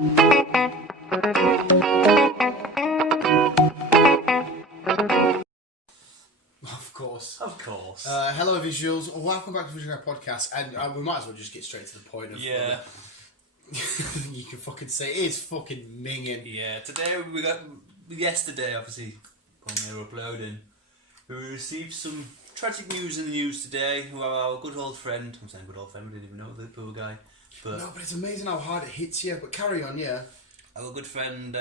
Of course. Hello, visuals. Welcome back to the Visual Guy Podcast. And we might as well just get straight to the point. Yeah. You can fucking say it is fucking minging. Yeah. Today we got yesterday, obviously, when we were uploading, we received some tragic news in the news today. Well, our good old friend. I'm saying good old friend. We didn't even know the poor guy. But no, but it's amazing how hard it hits you. But carry on, yeah. Our good friend,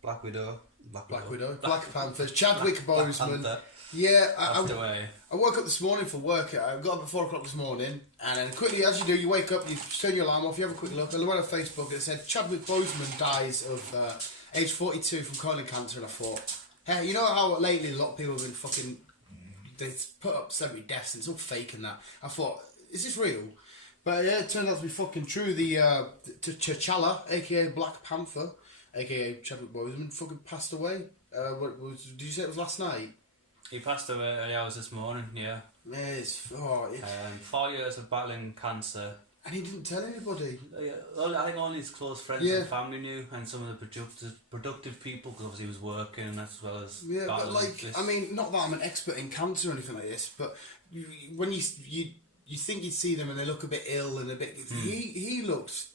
Black Widow. Black Panthers. Chadwick Boseman. Yeah, I woke up this morning for work. I got up at 4 o'clock this morning, and then quickly, as you do, you wake up, you turn your alarm off, you have a quick look. I went on Facebook and it said Chadwick Boseman dies of age 42 from colon cancer, and I thought, hey, you know how lately a lot of people have been fucking, they put up celebrity deaths and it's all fake and that. I thought, is this real? But yeah, it turned out to be fucking true. The T'Challa, aka Black Panther, aka Chadwick Boseman, fucking passed away. Did you say it was last night? He passed away early hours this morning, yeah. 4 years of battling cancer. And he didn't tell anybody. I think only his close friends and family knew, and some of the productive people, because obviously he was working as well as... Yeah, but I mean, not that I'm an expert in cancer or anything like this, but when you think you'd see them and they look a bit ill and a bit... He looked...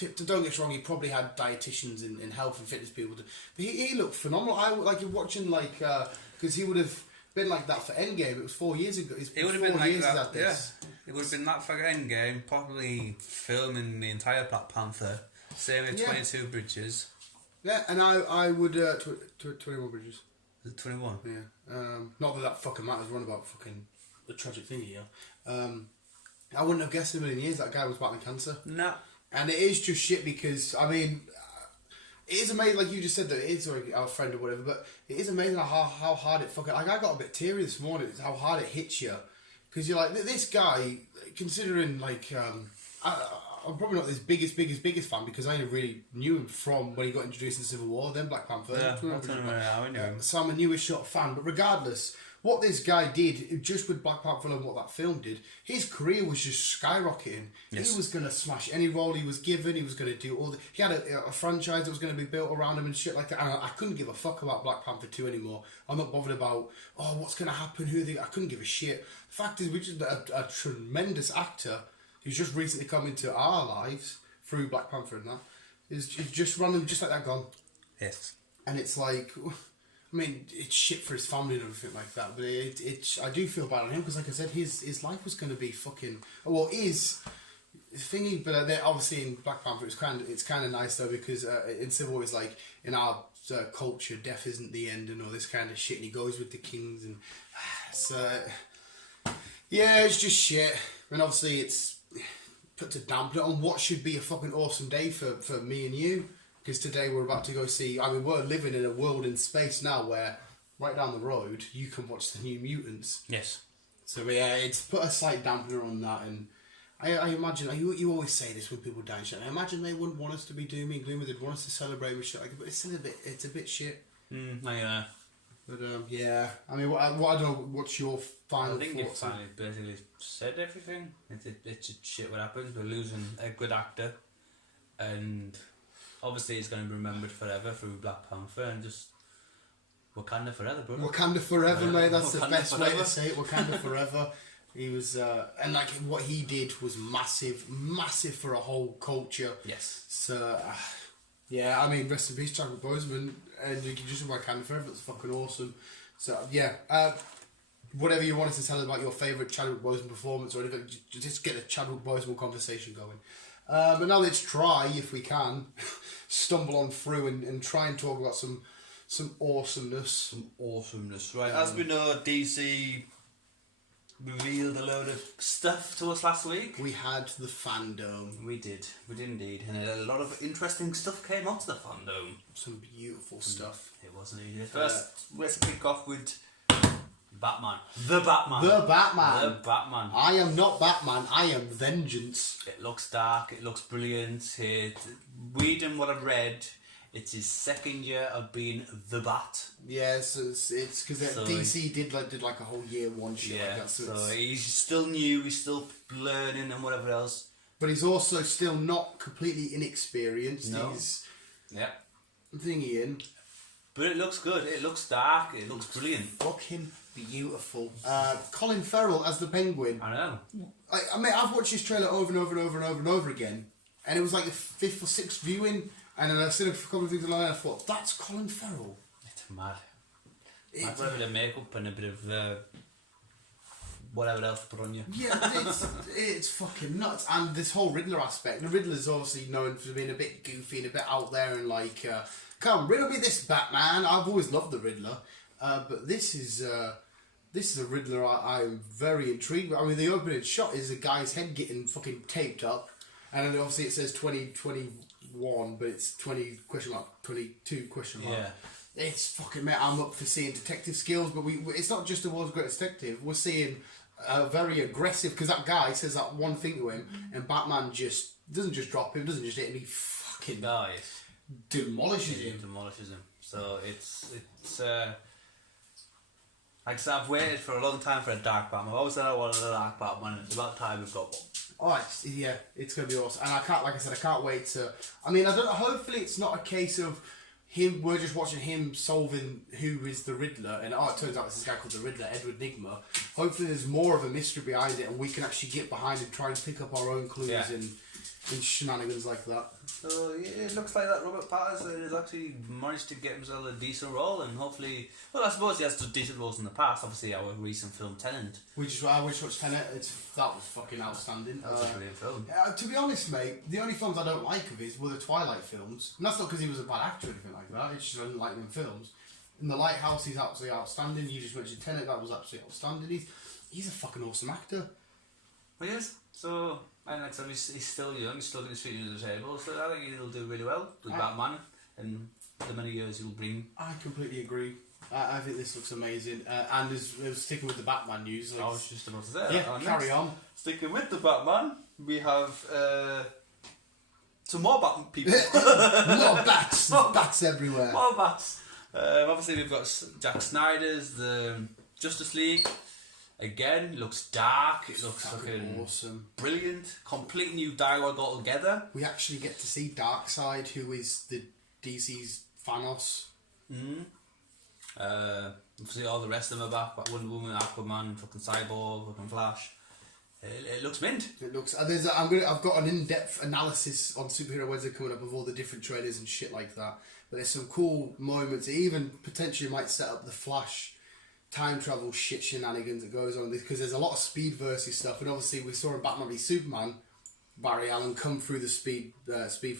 Don't get us wrong, he probably had dietitians and health and fitness people, but he looked phenomenal. You're watching, because he would have been like that for Endgame. It was 4 years ago. It would have been like that. Yeah, it would have been that for Endgame. Probably filming the entire Black Panther. Same with 22 Bridges. Yeah, and I would 21 Bridges. Is it 21? Yeah. Not that fucking matters. Run about fucking the tragic thing here. I wouldn't have guessed in a million years that guy was battling cancer. No. And it is just shit because I mean. It is amazing, like you just said, that it is our friend or whatever, but it is amazing how hard it fucking... Like, I got a bit teary this morning, how hard it hits you. Because you're like, this guy, considering, I'm probably not his biggest fan, because I only really knew him from when he got introduced in Civil War, then Black Panther. Yeah, I knew him. So I'm a newish sort of fan, but regardless... What this guy did, just with Black Panther and what that film did, his career was just skyrocketing. Yes. He was going to smash any role he was given. He was going to do all the... He had a franchise that was going to be built around him and shit like that. And I couldn't give a fuck about Black Panther 2 anymore. I'm not bothered about, what's going to happen, I couldn't give a shit. The fact is, we're just a tremendous actor who's just recently come into our lives through Black Panther and that. Is just random, just like that gone. Yes. And it's like... I mean, it's shit for his family and everything like that, but I do feel bad on him because, like I said, his life was going to be fucking... Well, is thingy, but obviously in Black Panther it's kind of nice though, because in Civil War it's like, in our culture, death isn't the end and all this kind of shit, and he goes with the kings and... yeah, it's just shit. And obviously it's put to dampen it on what should be a fucking awesome day for me and you. Because today we're about to go see... I mean, we're living in a world in space now where, right down the road, you can watch the New Mutants. Yes. So, yeah, it's put a slight dampener on that. And I imagine... You always say this when people die and shit. I imagine they wouldn't want us to be doomy and gloomy. They'd want us to celebrate and shit. But it's still a bit shit. Yeah. But, yeah. I mean, I don't know. What's your final thoughts? I think you've finally basically said everything. It's just shit what happens. We're losing a good actor. And... Obviously, he's going to be remembered forever through Black Panther and just Wakanda forever, bro. Wakanda forever, mate. That's Wakanda the best way to say it. Wakanda forever. He was, and like what he did was massive for a whole culture. Yes. So, yeah. I mean, rest in peace, Chadwick Boseman, and you can just Wakanda forever. It's fucking awesome. So yeah. Whatever you wanted to tell us about your favourite Chadwick Boseman performance or anything, just get a Chadwick Boseman conversation going. But now let's try, if we can, stumble on through and try and talk about some awesomeness. Some awesomeness, right. As we know, DC revealed a load of stuff to us last week. We had the fandom. We did indeed. And a lot of interesting stuff came onto the fandom. Some beautiful stuff. It was indeed. First, let's kick off with... Batman. The Batman. I am not Batman, I am vengeance. It looks dark, it looks brilliant. Reading what I've read, it's his second year of being the Bat. Yes, it's because DC did like a whole year one shit like that. So he's still new, he's still learning and whatever else. but he's also still not completely inexperienced. No. He's thingy in. But it looks good. It looks dark. It looks brilliant. Fucking beautiful. Colin Farrell as the Penguin. I know. I mean, I've watched this trailer over and over and over and over and over again, and it was like the 5th or 6th viewing, and then I've seen a couple of things online and I thought, that's Colin Farrell. It's mad. It's a bit of makeup and a bit of whatever else to put on you. Yeah, it's fucking nuts. And this whole Riddler aspect. The Riddler's obviously known for being a bit goofy and a bit out there and like, come, riddle me this, Batman. I've always loved the Riddler. But this is a Riddler I'm very intrigued with. I mean, the opening shot is a guy's head getting fucking taped up. And then obviously it says 2021, but it's 22 ? Yeah. It's fucking, mate, I'm up for seeing detective skills, but it's not just the world's greatest detective. We're seeing very aggressive, because that guy says that one thing to him, and Batman just doesn't just drop him, doesn't just hit him, he fucking demolishes him. So it's like I said, I've waited for a long time for a dark Batman. I've always said I wanted a dark Batman, and it's about time we've got one. Oh, it's going to be awesome. And I can't wait to... I mean, I don't know, hopefully it's not a case of we're just watching him solving who is the Riddler, and it turns out it's this guy called the Riddler, Edward Nygma. Hopefully there's more of a mystery behind it, and we can actually get behind and try and pick up our own clues and shenanigans like that. So it looks like that Robert Pattinson has actually managed to get himself a decent role, and hopefully, well, I suppose he has done decent roles in the past. Obviously, our recent film Tenet. I watched Tenet. That was fucking outstanding. That was a brilliant film. To be honest, mate, the only films I don't like of his were the Twilight films, and that's not because he was a bad actor or anything like that. It's just I didn't like them films. In The Lighthouse, he's absolutely outstanding. You just mentioned Tenet. That was absolutely outstanding. He's a fucking awesome actor. Well, yes. So. And like I said, he's still young, he's still getting his feet under the table, so I think he'll do really well with Batman and the many years he'll bring. I completely agree. I think this looks amazing. And as sticking with the Batman news, I was just about to say that. Carry on. Sticking with the Batman, we have some more Batman people. More bats. Bats everywhere. More bats. Obviously, we've got Zack Snyder's The Justice League. Again, looks dark, it looks fucking awesome. Brilliant, complete new dialogue altogether. We actually get to see Darkseid, who is the DC's Thanos. Obviously all the rest of them are back, Wonder Woman, Aquaman, fucking Cyborg, fucking Flash. It looks mint. It looks. I've got an in-depth analysis on Superhero Wednesday coming up of all the different trailers and shit like that. But there's some cool moments. It even potentially might set up the Flash time travel shit shenanigans that goes on, because there's a lot of Speed versus stuff, and obviously we saw in Batman v Superman Barry Allen come through the Speed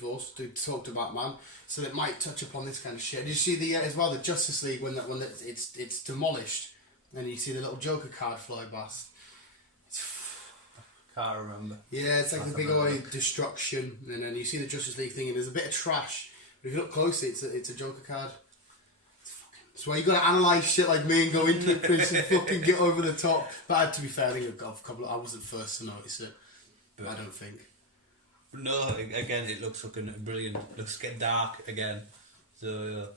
Force to talk to Batman, so it might touch upon this kind of shit. Did you see the as well the Justice League when it's demolished, and you see the little Joker card fly past? Can't remember. Yeah, it's like the big old destruction, and then you see the Justice League thing, and there's a bit of trash. But if you look closely, it's a Joker card. So you got to analyse shit like me and go into it, Chris, and fucking get over the top. But to be fair, I think I wasn't first to notice it. But I don't think. No, again, it looks fucking brilliant. It looks getting dark again. So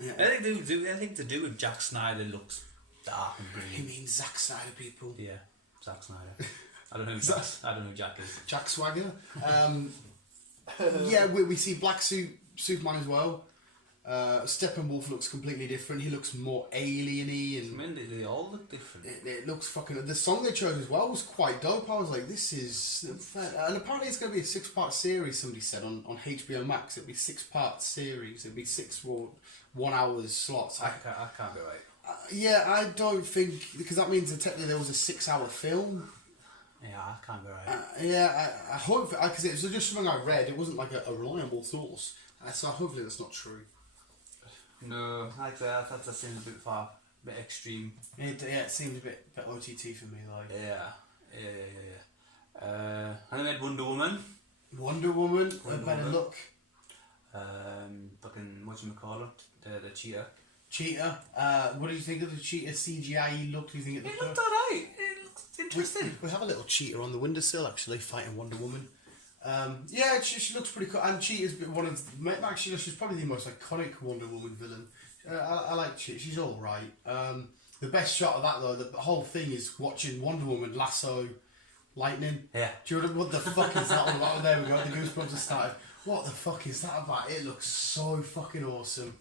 yeah. Anything to do with Zack Snyder looks dark and brilliant. You mean Zack Snyder, people? Yeah, Zack Snyder. I don't know who Jack is. Jack Swagger. Yeah, we see Black Suit Superman as well. Steppenwolf looks completely different. He looks more alien-y, and they all look different. It looks fucking. The song they chose as well was quite dope. I was like, this is. And apparently it's going to be a 6-part series. Somebody said on HBO Max it'll be 6-part series. It'll be 6 1 hours slots. I can't be right. Yeah, I don't think, because that means that technically there was a 6-hour film. Yeah, I can't be right. Yeah, I hope, because it was just something I read. It wasn't like a reliable source. So hopefully that's not true. No, like that seems a bit far, a bit extreme. It seems a bit OTT for me, like. Yeah. And then we had Wonder Woman. A better look. Fucking whatchamacallit, the cheetah. Cheetah. What do you think of the cheetah CGI look? Do you think it looked alright. It looks interesting. We have a little cheetah on the windowsill actually fighting Wonder Woman. Yeah, she looks pretty cool, and Cheetah's actually she's probably the most iconic Wonder Woman villain. I like Cheetah. She's all right. The best shot of that though, the whole thing is watching Wonder Woman lasso lightning. Yeah. Do you know what the fuck is that all about? Oh, there we go. The goosebumps have started. What the fuck is that about? It looks so fucking awesome.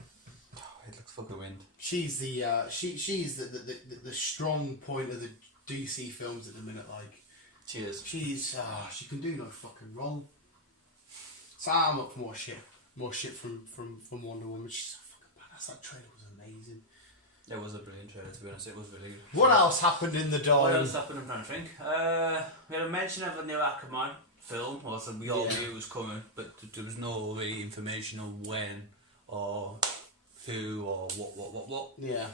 Oh, it looks fucking wind. She's the she's the strong point of the DC films at the minute. Like, Cheers. She can do no fucking wrong. So I'm up for more shit from Wonder Woman. She's so fucking badass. That trailer was amazing. It was a brilliant trailer, to be honest. It was really good. What else happened in the dome? What else happened? I'm trying to think. We had a mention of a new Aquaman film. Also, we all knew it was coming, but there was no really information on when or who or what. Yeah.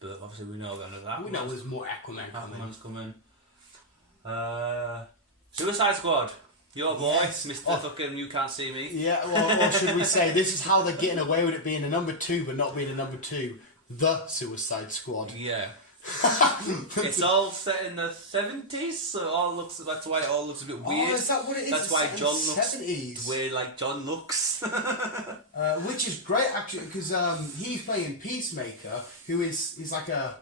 But obviously we know that. We know there's more Aquaman coming. Aquaman's coming. Suicide Squad. Your boy, Yes. Mr. Fucking You Can't See Me. Yeah, well, what should we say? This is how they're getting away with it being a number 2, but not being a number 2. The Suicide Squad. Yeah. It's all set in the 70s, so that's why it all looks a bit weird. Oh, is that what it is? That's why John looks 70s. weird, like John looks. Which is great, actually, because he's playing Peacemaker, who is like a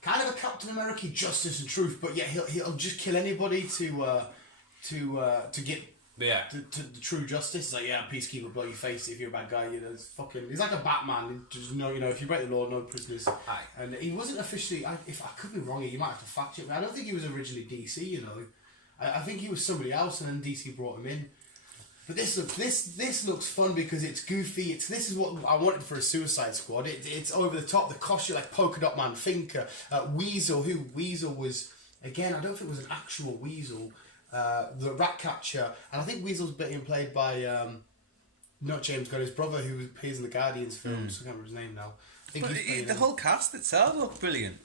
kind of a Captain America, justice and truth, but yeah, he'll just kill anybody to get to the true justice. It's like, yeah, peacekeeper, blow your face if you're a bad guy. You know, it's fucking. He's like a Batman. Just know, if you break the law, no prisoners. Aye. And he wasn't officially. If I could be wrong, you might have to fact check me. I don't think he was originally DC. You know, I think he was somebody else, and then DC brought him in. But this looks fun because it's goofy. This is what I wanted for a Suicide Squad. It's over the top. The costume, like Polka Dot Man, Thinker, Weasel. Weasel was, again, I don't think it was an actual Weasel. The Ratcatcher, and I think Weasel's being played by not James Gunn, his brother who appears in the Guardians films. I can't remember his name now. I think the whole cast itself looked brilliant.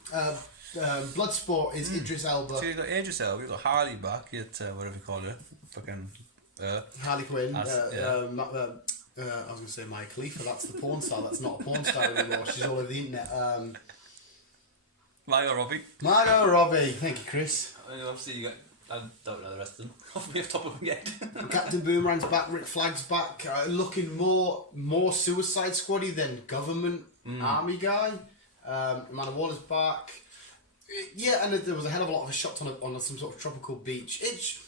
Bloodsport is Idris Elba. So you've got Idris Elba, you've got Harley back at whatever you call her, fucking Harley Quinn. I was going to say Maya Khalifa. That's the porn star. That's not a porn star anymore. She's all over the internet. Margot Robbie. Margot Robbie. Thank you, Chris. Obviously you got. I don't know the rest of them. Off the top of my head. Captain Boomerang's back. Rick Flag's back. Looking more Suicide Squaddy than government army guy. Amanda Waller's back. Yeah, and there was a hell of a lot of shots on some sort of tropical beach.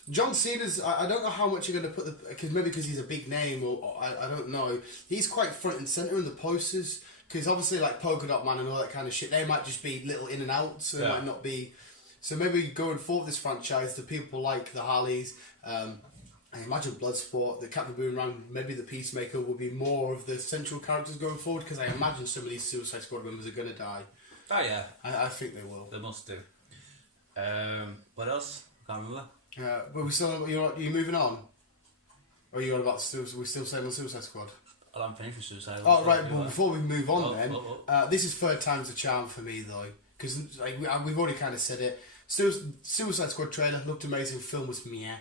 John Cena's. I don't know how much you're going to put because he's a big name or I don't know. He's quite front and center in the posters because obviously like Polka Dot Man and all that kind of shit. They might just be little in and outs. So they might not be. So maybe going forward this franchise, the people like the Harleys, I imagine Bloodsport, the Captain Boomerang, maybe the Peacemaker will be more of the central characters going forward because I imagine some of these Suicide Squad members are going to die. Oh yeah. I think they will. They must do. What else? Can't remember. But we still, are you moving on? Or are you on about, we're still saying on Suicide Squad? Well, I'm finished with Suicide. Oh right, well before we move on this is third time's the charm for me though. Because like, we've already kind of said it. Suicide Squad trailer looked amazing. Film was meh.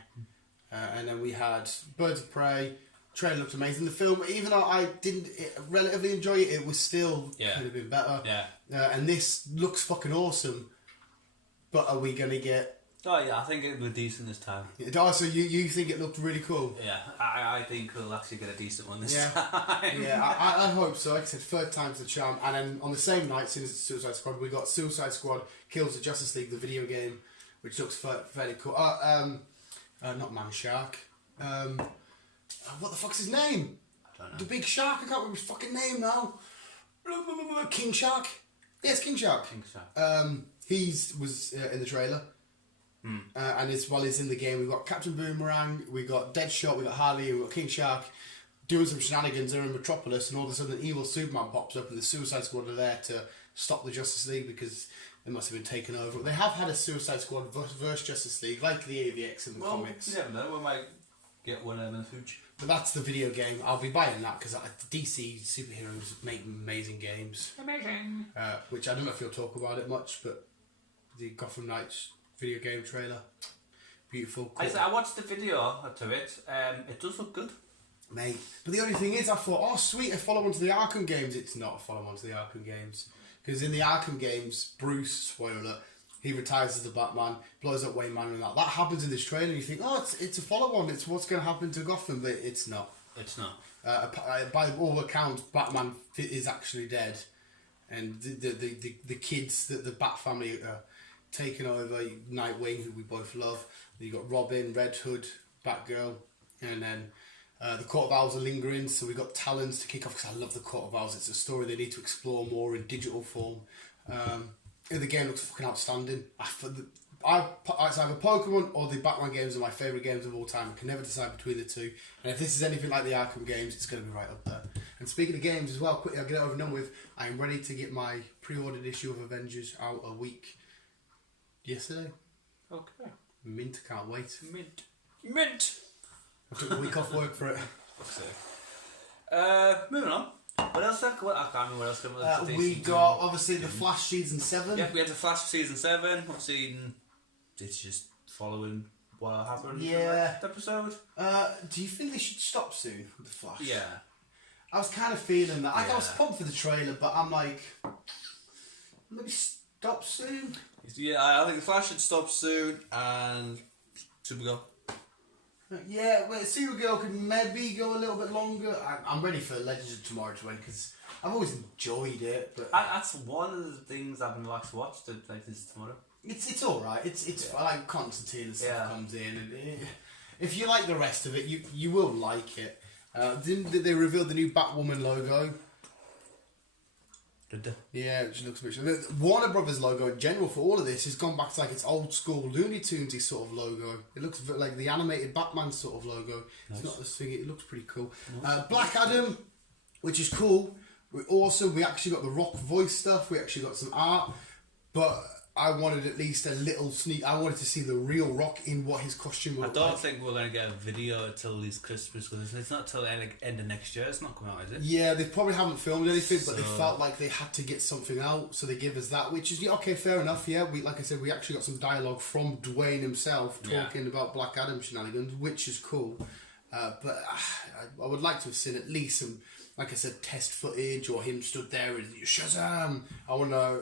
And then we had Birds of Prey. Trailer looked amazing. The film, even though I didn't relatively enjoy it, it was still could have been better. Yeah. And this looks fucking awesome. But are we gonna get? Oh yeah, I think it was decent this time. Oh, so you think it looked really cool? Yeah, I think we'll actually get a decent one this time. Yeah, I hope so. Like I said, third time's the charm. And then on the same night, since it's Suicide Squad, we got Suicide Squad Kills the Justice League, the video game, which looks fairly cool. Not Man Shark. What the fuck's his name? I don't know. The big shark. I can't remember his fucking name now. King Shark. Yes, King Shark. King Shark. He was in the trailer. And while he's in the game, we've got Captain Boomerang, we got Deadshot, we got Harley, we got King Shark doing some shenanigans. They're in Metropolis, and all of a sudden an evil Superman pops up, and the Suicide Squad are there to stop the Justice League because they must have been taken over. They have had a Suicide Squad versus Justice League, like the AVX in the comics. You never know, we might get one in the future. But that's the video game. I'll be buying that because DC superheroes make amazing games. Amazing. Which I don't know if you'll talk about it much, but the Gotham Knights video game trailer, beautiful. Cool. I watched the video to it. It does look good, mate. But the only thing is, I thought, oh sweet, a follow-on to the Arkham games. It's not a follow-on to the Arkham games because in the Arkham games, Bruce, spoiler alert, he retires as the Batman, blows up Wayne Manor and that. That happens in this trailer. You think, oh, it's a follow-on. It's what's going to happen to Gotham, but it's not. It's not. By all accounts, Batman is actually dead, and the kids, the Bat family. taking over Nightwing, who we both love. You got Robin, Red Hood, Batgirl, and then the Court of Owls are lingering. So we got Talons to kick off because I love the Court of Owls. It's a story they need to explore more in digital form. And the game looks fucking outstanding. It's either Pokemon or the Batman games are my favourite games of all time. I can never decide between the two. And if this is anything like the Arkham games, it's going to be right up there. And speaking of games as well, quickly I'll get it over and done with. I am ready to get my pre-ordered issue of Avengers out a week yesterday. Okay. Mint, can't wait. Mint! I took a week off work for it. Moving on. What else? I can't remember what else. We got, obviously, the Flash Season 7. Yeah, we had the Flash Season 7. Obviously, it's just following what happened in the last episode. Do you think they should stop soon with the Flash? Yeah. I was kind of feeling that. I was pumped for the trailer, but I'm like, maybe stop soon. Yeah, I think the Flash should stop soon, and Supergirl. Yeah, well, Supergirl could maybe go a little bit longer. I'm ready for Legends of Tomorrow to end because I've always enjoyed it. But that's one of the things I've been like to watch. The Legends of Tomorrow. It's all right. It's like Constantine and stuff comes in, and if you like the rest of it, you will like it. Didn't they reveal the new Batwoman logo? Did they? Yeah, she looks a bit. The Warner Brothers logo in general for all of this has gone back to like its old school Looney Tunesy sort of logo. It looks like the animated Batman sort of logo. Nice. It's not this thing. It looks pretty cool. Nice. Black Adam, which is cool. We actually got the Rock voice stuff. We actually got some art, but I wanted at least a little sneak. I wanted to see the real Rock in what his costume would look like. I don't think we're going to get a video until this Christmas because it's not till end of next year. It's not coming out, is it? Yeah, they probably haven't filmed anything, but they felt like they had to get something out, so they give us that, which is okay, fair enough. Yeah, like I said, we actually got some dialogue from Dwayne himself talking about Black Adam shenanigans, which is cool. But I would like to have seen at least some, like I said, test footage or him stood there and Shazam. I want to.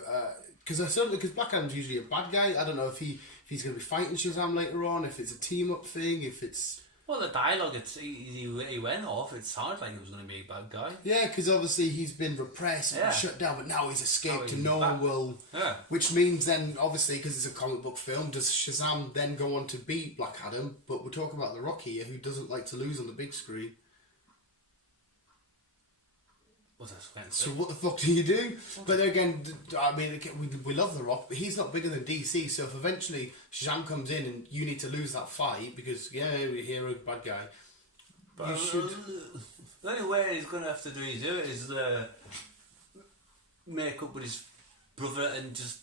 Because Black Adam's usually a bad guy. I don't know if he's going to be fighting Shazam later on, if it's a team up thing, if it's... Well, the dialogue, he went off, it sounded like he was going to be a bad guy. Yeah, because obviously he's been repressed and shut down, but now he's escaped and no one will... Yeah. Which means then, obviously, because it's a comic book film, does Shazam then go on to beat Black Adam? But we're talking about The Rock here, who doesn't like to lose on the big screen. So what the fuck do you do? But then again, I mean, we love The Rock, but he's not bigger than DC. So if eventually Shazam comes in and you need to lose that fight because we're hero, bad guy, but you should. The only way he's gonna have to do it is make up with his brother and just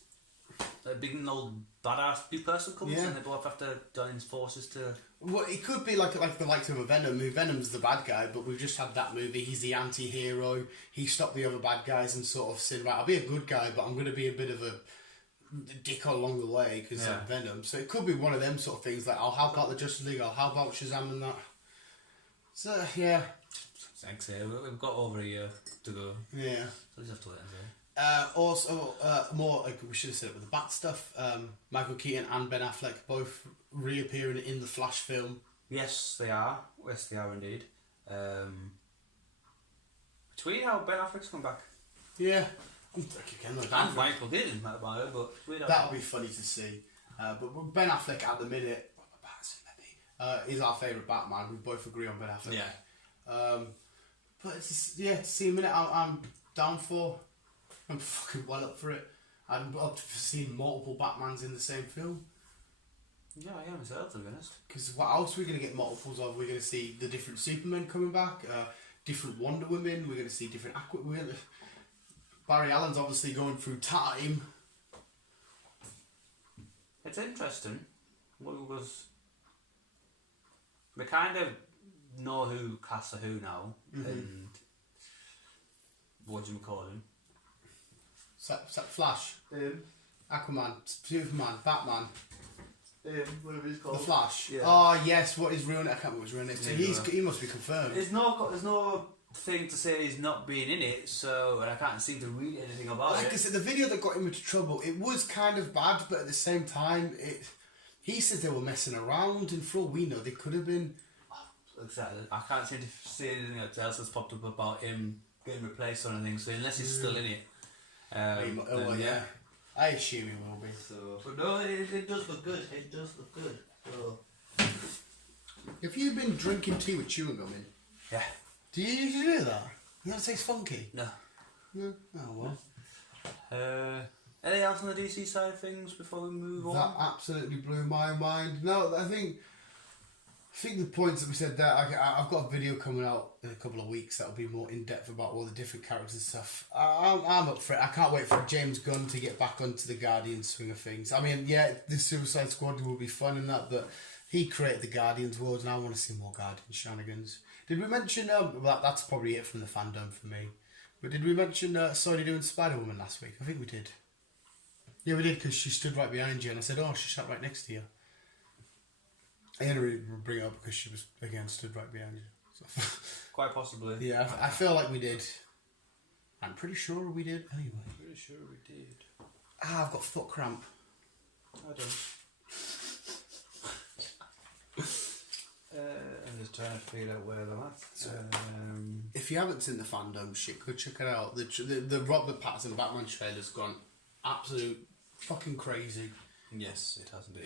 a big old badass big person comes and they both have to join forces to. Well, it could be like the likes of a Venom. Venom's the bad guy, but we've just had that movie. He's the anti-hero. He stopped the other bad guys and sort of said, right, I'll be a good guy, but I'm going to be a bit of a dick along the way because I'm Venom. So it could be one of them sort of things. Like, I'll help out the Justice League. I'll help out Shazam and that. So, yeah. Thanks, we've got over a year to go. Yeah. So we just have to wait and see. Also, more like we should have said it with the Bat stuff. Michael Keaton and Ben Affleck both reappearing in the Flash film. Yes, they are. Yes, they are indeed. Tweet how Ben Affleck's come back. Yeah. And Michael Keaton, but that'll be funny to see. But Ben Affleck at the minute, is our favourite Batman. We both agree on Ben Affleck. Yeah. But it's just, to see a minute, I'm down for. I'm fucking well up for it. I'm up for seeing multiple Batmans in the same film. Yeah, I am myself, to be honest. Because what else are we going to get multiples of? We're going to see the different Supermen coming back, different Wonder Women, we're going to see different Barry Allen's obviously going through time. It's interesting. We kind of know who casts who now, and what do you call him? Flash, Aquaman, Superman, Batman, whatever he's called. The Flash. Yeah. Oh yes, what is ruined? I can't remember what his real name is. So he must be confirmed. There's no thing to say he's not being in it, and I can't seem to read anything about it. Like I said, the video that got him into trouble, it was kind of bad, but at the same time, he said they were messing around, and for all we know, they could have been. Exactly. I can't seem to see anything else that's popped up about him getting replaced or anything. So unless he's still in it. Yeah. I assume he will be. So, but no, it does look good. It does look good. So. Have you been drinking tea with chewing gum in? Yeah. Do you usually do that? You don't taste funky? No. No. Oh well. Anything else on the DC side of things before we move on? That absolutely blew my mind. No, I think the points that we said there, I've got a video coming out in a couple of weeks that'll be more in depth about all the different characters and stuff. I'm up for it. I can't wait for James Gunn to get back onto the Guardian swing of things. I mean, yeah, the Suicide Squad will be fun and that, but he created the Guardians world and I want to see more Guardian shenanigans. Did we mention, that's probably it from the fandom for me, but did we mention Sony doing Spider-Woman last week? I think we did. Yeah, we did, because she stood right behind you and I said, oh, she sat right next to you. I didn't really bring it up because she was, again, stood right behind you. So. Quite possibly. Yeah, I feel like we did. I'm pretty sure we did. Anyway. Pretty sure we did. I've got foot cramp. I don't. I'm just trying to figure out where they're at. If you haven't seen the fandom shit, go check it out. The Robert Pattinson Batman trailer's gone absolute fucking crazy. Yes, it has indeed.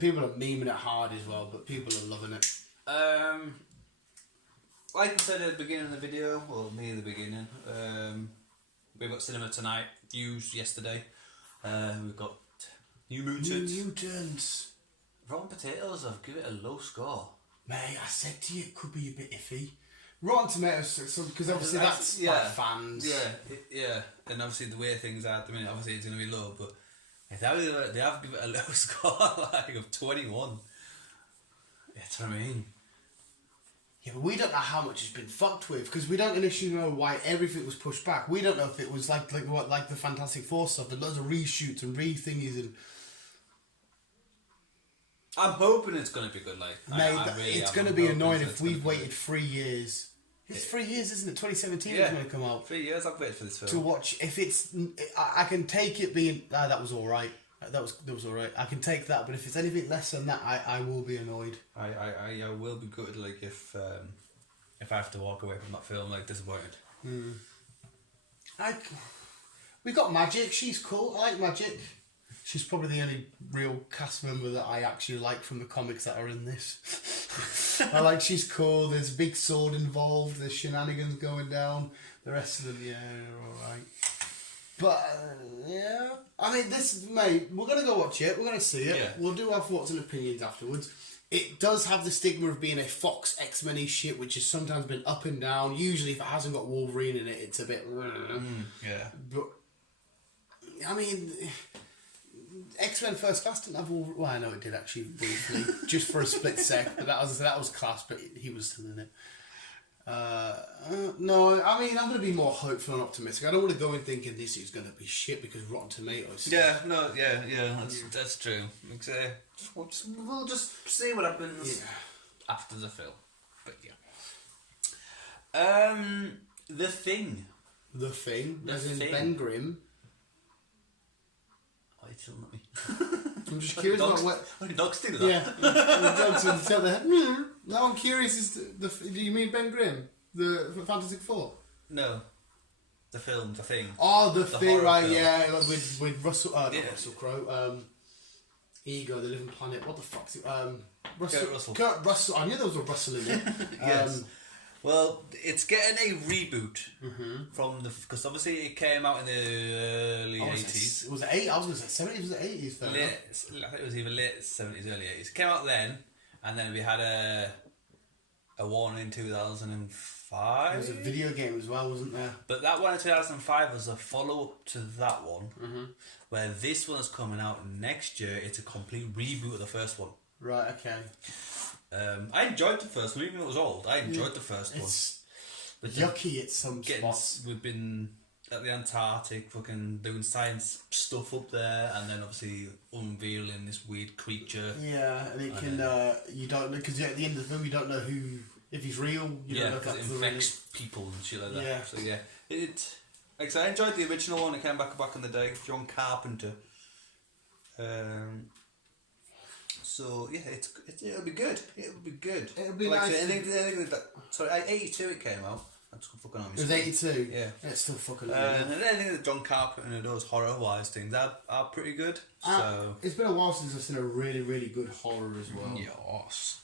People are memeing it hard as well, but people are loving it. Like I said at the beginning of the video, or me at the beginning, we've got cinema tonight. Views yesterday. We've got New Mutants. New Mutants. Rotten Potatoes, I've given it a low score. Mate, I said to you, it could be a bit iffy. Rotten Tomatoes, because obviously that's like fans. Yeah, and obviously the way things are at the minute, obviously it's going to be low, but they have given it a low score, like of 21. That's what I mean. Yeah, but we don't know how much it's been fucked with, because we don't initially know why everything was pushed back. We don't know if it was like the Fantastic Four stuff, and loads of reshoots and re-thingies and... I'm hoping it's going to be good, like... Mate, it's going to be annoying if we've waited 3 years. It's 3 years, isn't it? 2017 is going to come out. 3 years, I've waited for this film. To watch, if it's... I can take it being... that was alright. That was alright. I can take that, but if it's anything less than that, I will be annoyed. I will be good, like, if I have to walk away from that film, like, disappointed. We got Magic, she's cool. I like Magic. She's probably the only real cast member that I actually like from the comics that are in this. She's cool, there's a big sword involved, there's shenanigans going down. The rest of them, yeah, they're alright. But, yeah. I mean, mate, we're going to go watch it, we're going to see it. Yeah. We'll do our thoughts and opinions afterwards. It does have the stigma of being a Fox X-Men-y shit, which has sometimes been up and down. Usually, if it hasn't got Wolverine in it, it's a bit... yeah. But, I mean... X-Men First Class didn't have Wolverine. Well, I know it did actually briefly, just for a split sec. But that was class. But he was still in it. No, I mean I'm going to be more hopeful and optimistic. I don't want to go in thinking this is going to be shit because Rotten Tomatoes. Yeah, that's true. We'll just see what happens after the film. But yeah, The Thing. The Thing. As in Ben Grimm. I'm just curious about what dogs do that. Yeah, the dogs would tell their head. Now I'm curious as to do you mean Ben Grimm, the Fantastic Four? No, the film, The Thing. Oh, the Thing, right? Film. Yeah, like with Russell, not Russell Crowe. Ego, The Living Planet. What the fuck's it? Kurt Russell. I knew there was a Russell in it. Yes. Well, it's getting a reboot from because obviously it came out in the early 80s. Was it 80s? I was going to say 70s, was it 80s? I think it was either late 70s, early 80s. It came out then, and then we had a one in 2005. There was a video game as well, wasn't there? But that one in 2005 was a follow-up to that one, where this one is coming out next year. It's a complete reboot of the first one. Right, okay. I enjoyed the first one, even though it was old. I enjoyed the first one. It's yucky at some spots. We've been at the Antarctic, fucking doing science stuff up there, and then obviously unveiling this weird creature. Yeah, and it can you don't know because at the end of the film you don't know if he's real. You don't know if because it infects people and shit like that. Yeah. So yeah, like I said, I enjoyed the original one. It came back in the day, John Carpenter. So yeah, it'll be good. It'll be good. It'll be like nice. Sorry, 82 it came out. That's fucking on me. It was 82? Yeah. It's still fucking and anything that John Carpenter does horror-wise things are pretty good. So it's been a while since I've seen a really, really good horror as well. Yes.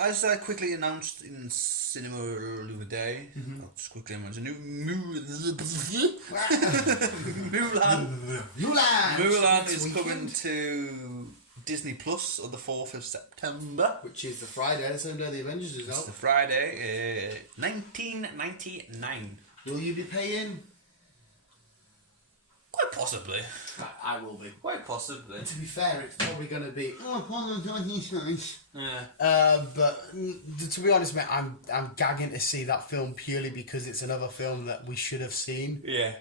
As I quickly announced in cinema the other day, I'll just quickly announce a new Mulan is coming to Disney Plus on the 4th of September. Which is the Friday, the same day the Avengers is out. It's the Friday, 1999. Will you be paying? Quite possibly. I will be. Quite possibly. To be fair, it's probably going to be. Yeah. But to be honest, mate, I'm gagging to see that film purely because it's another film that we should have seen. Yeah.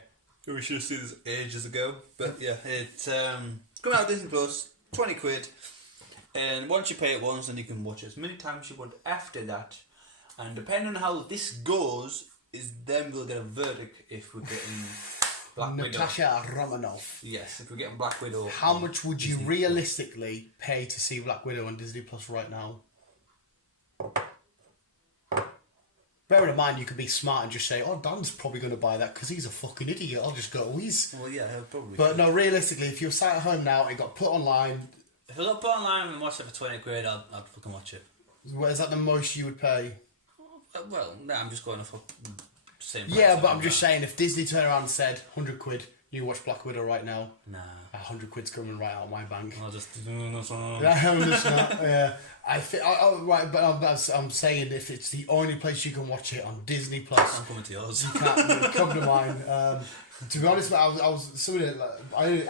We should have seen this ages ago. But yeah, it's coming out of Disney Plus, 20 quid. And once you pay it once, then you can watch it as many times you want after that. And depending on how this goes, then we'll get a verdict if we're getting Black Natasha Romanoff. Yes, if we're getting Black Widow. How much would you realistically pay to see Black Widow on Disney Plus right now? Bearing in mind, you could be smart and just say, "Oh, Dan's probably going to buy that because he's a fucking idiot. I'll just go whiz." Well, yeah, he'll probably. But no, realistically, if you're sat at home now, it got put online. If I got put online and watch it for 20 quid, I'd fucking watch it. Is that the most you would pay? Well, no, I'm just going off same. Yeah, but I'm just saying, if Disney turned around and said 100 quid, you watch Black Widow right now. Nah. 100 quid's coming right out of my bank. I'll just. Yeah, right, but I'm saying if it's the only place you can watch it on Disney Plus, I'm coming to yours. You can't come to mine. To be honest, I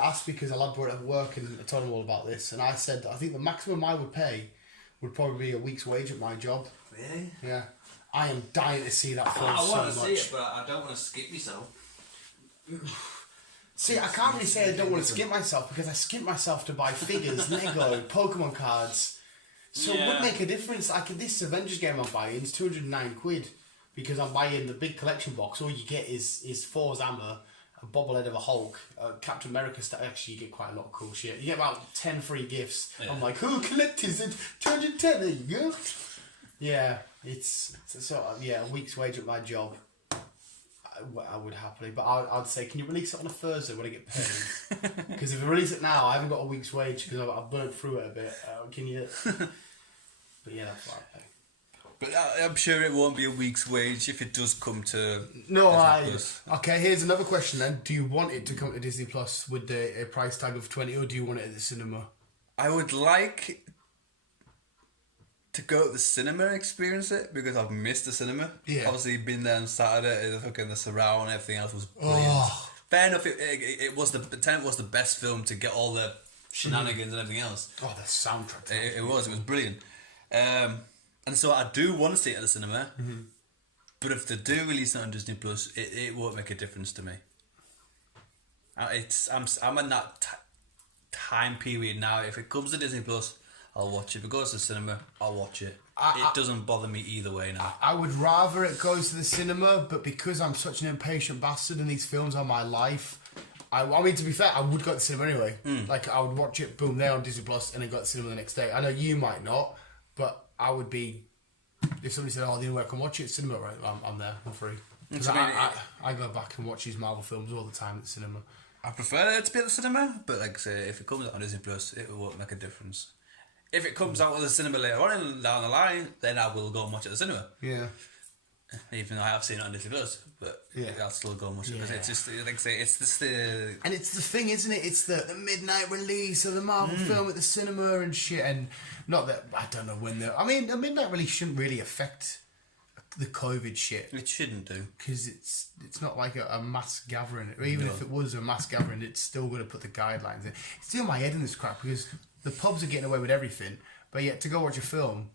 asked because a lad brought it at work and I told him all about this, and I said I think the maximum I would pay would probably be a week's wage at my job. Really? Yeah. I am dying to see that film I so want to much. see it, but I don't want to skip myself. See, I can't really say I don't want to skip myself because I skip myself to buy figures, Lego, Pokemon cards. So it would make a difference. Like this Avengers game I'm buying is 209 quid because I'm buying the big collection box. All you get is Thor's hammer, a bobblehead of a Hulk, Captain America stuff. Actually, you get quite a lot of cool shit. You get about 10 free gifts. Yeah. I'm like, who collectors it? 210, there you go. Yeah, it's sort of, a week's wage at my job. I would happily, but I'd say, can you release it on a Thursday when I get paid? Because if I release it now, I haven't got a week's wage because I've burnt through it a bit. Can you? But yeah, that's what I pay. But I'm sure it won't be a week's wage if it does come to. No, okay. Here's another question then: do you want it to come to Disney Plus with a price tag of 20, or do you want it at the cinema? I would like to go to the cinema and experience it because I've missed the cinema. Yeah. Obviously, been there on Saturday. The surround and everything else was brilliant. Oh. Fair enough. It was Tenet was the best film to get all the shenanigans and everything else. Oh, the soundtrack! It was brilliant. And so I do want to see it at the cinema. Mm-hmm. But if they do release it on Disney Plus, it won't make a difference to me. I'm in that time period now. If it comes to Disney Plus, I'll watch it. If it goes to the cinema, I'll watch it. It doesn't bother me either way now. I would rather it goes to the cinema, but because I'm such an impatient bastard and these films are my life, I mean, to be fair, I would go to the cinema anyway. Like, I would watch it, boom, there on Disney Plus, and then go to the cinema the next day. I know you might not, but I would be... If somebody said, oh, the only way I can watch it at cinema, right, I'm there, I'm free. Because I go back and watch these Marvel films all the time at the cinema. I prefer it to be at the cinema, but like I say, if it comes out on Disney Plus, it won't make a difference. If it comes out at the cinema later on down the line, then I will go and watch it at the cinema. Yeah. Even though I have seen it on Disney Plus, but I'll still go and watch it because it's just, like I say, it's just the... And it's the thing, isn't it? It's the midnight release of the Marvel film at the cinema and shit, and not that, I don't know when the... I mean, the midnight release shouldn't really affect the COVID shit. It shouldn't do. Because it's not like a mass gathering. Even if it was a mass gathering, it's still going to put the guidelines in. It's doing my head in this crap because the pubs are getting away with everything, but yet to go watch a film,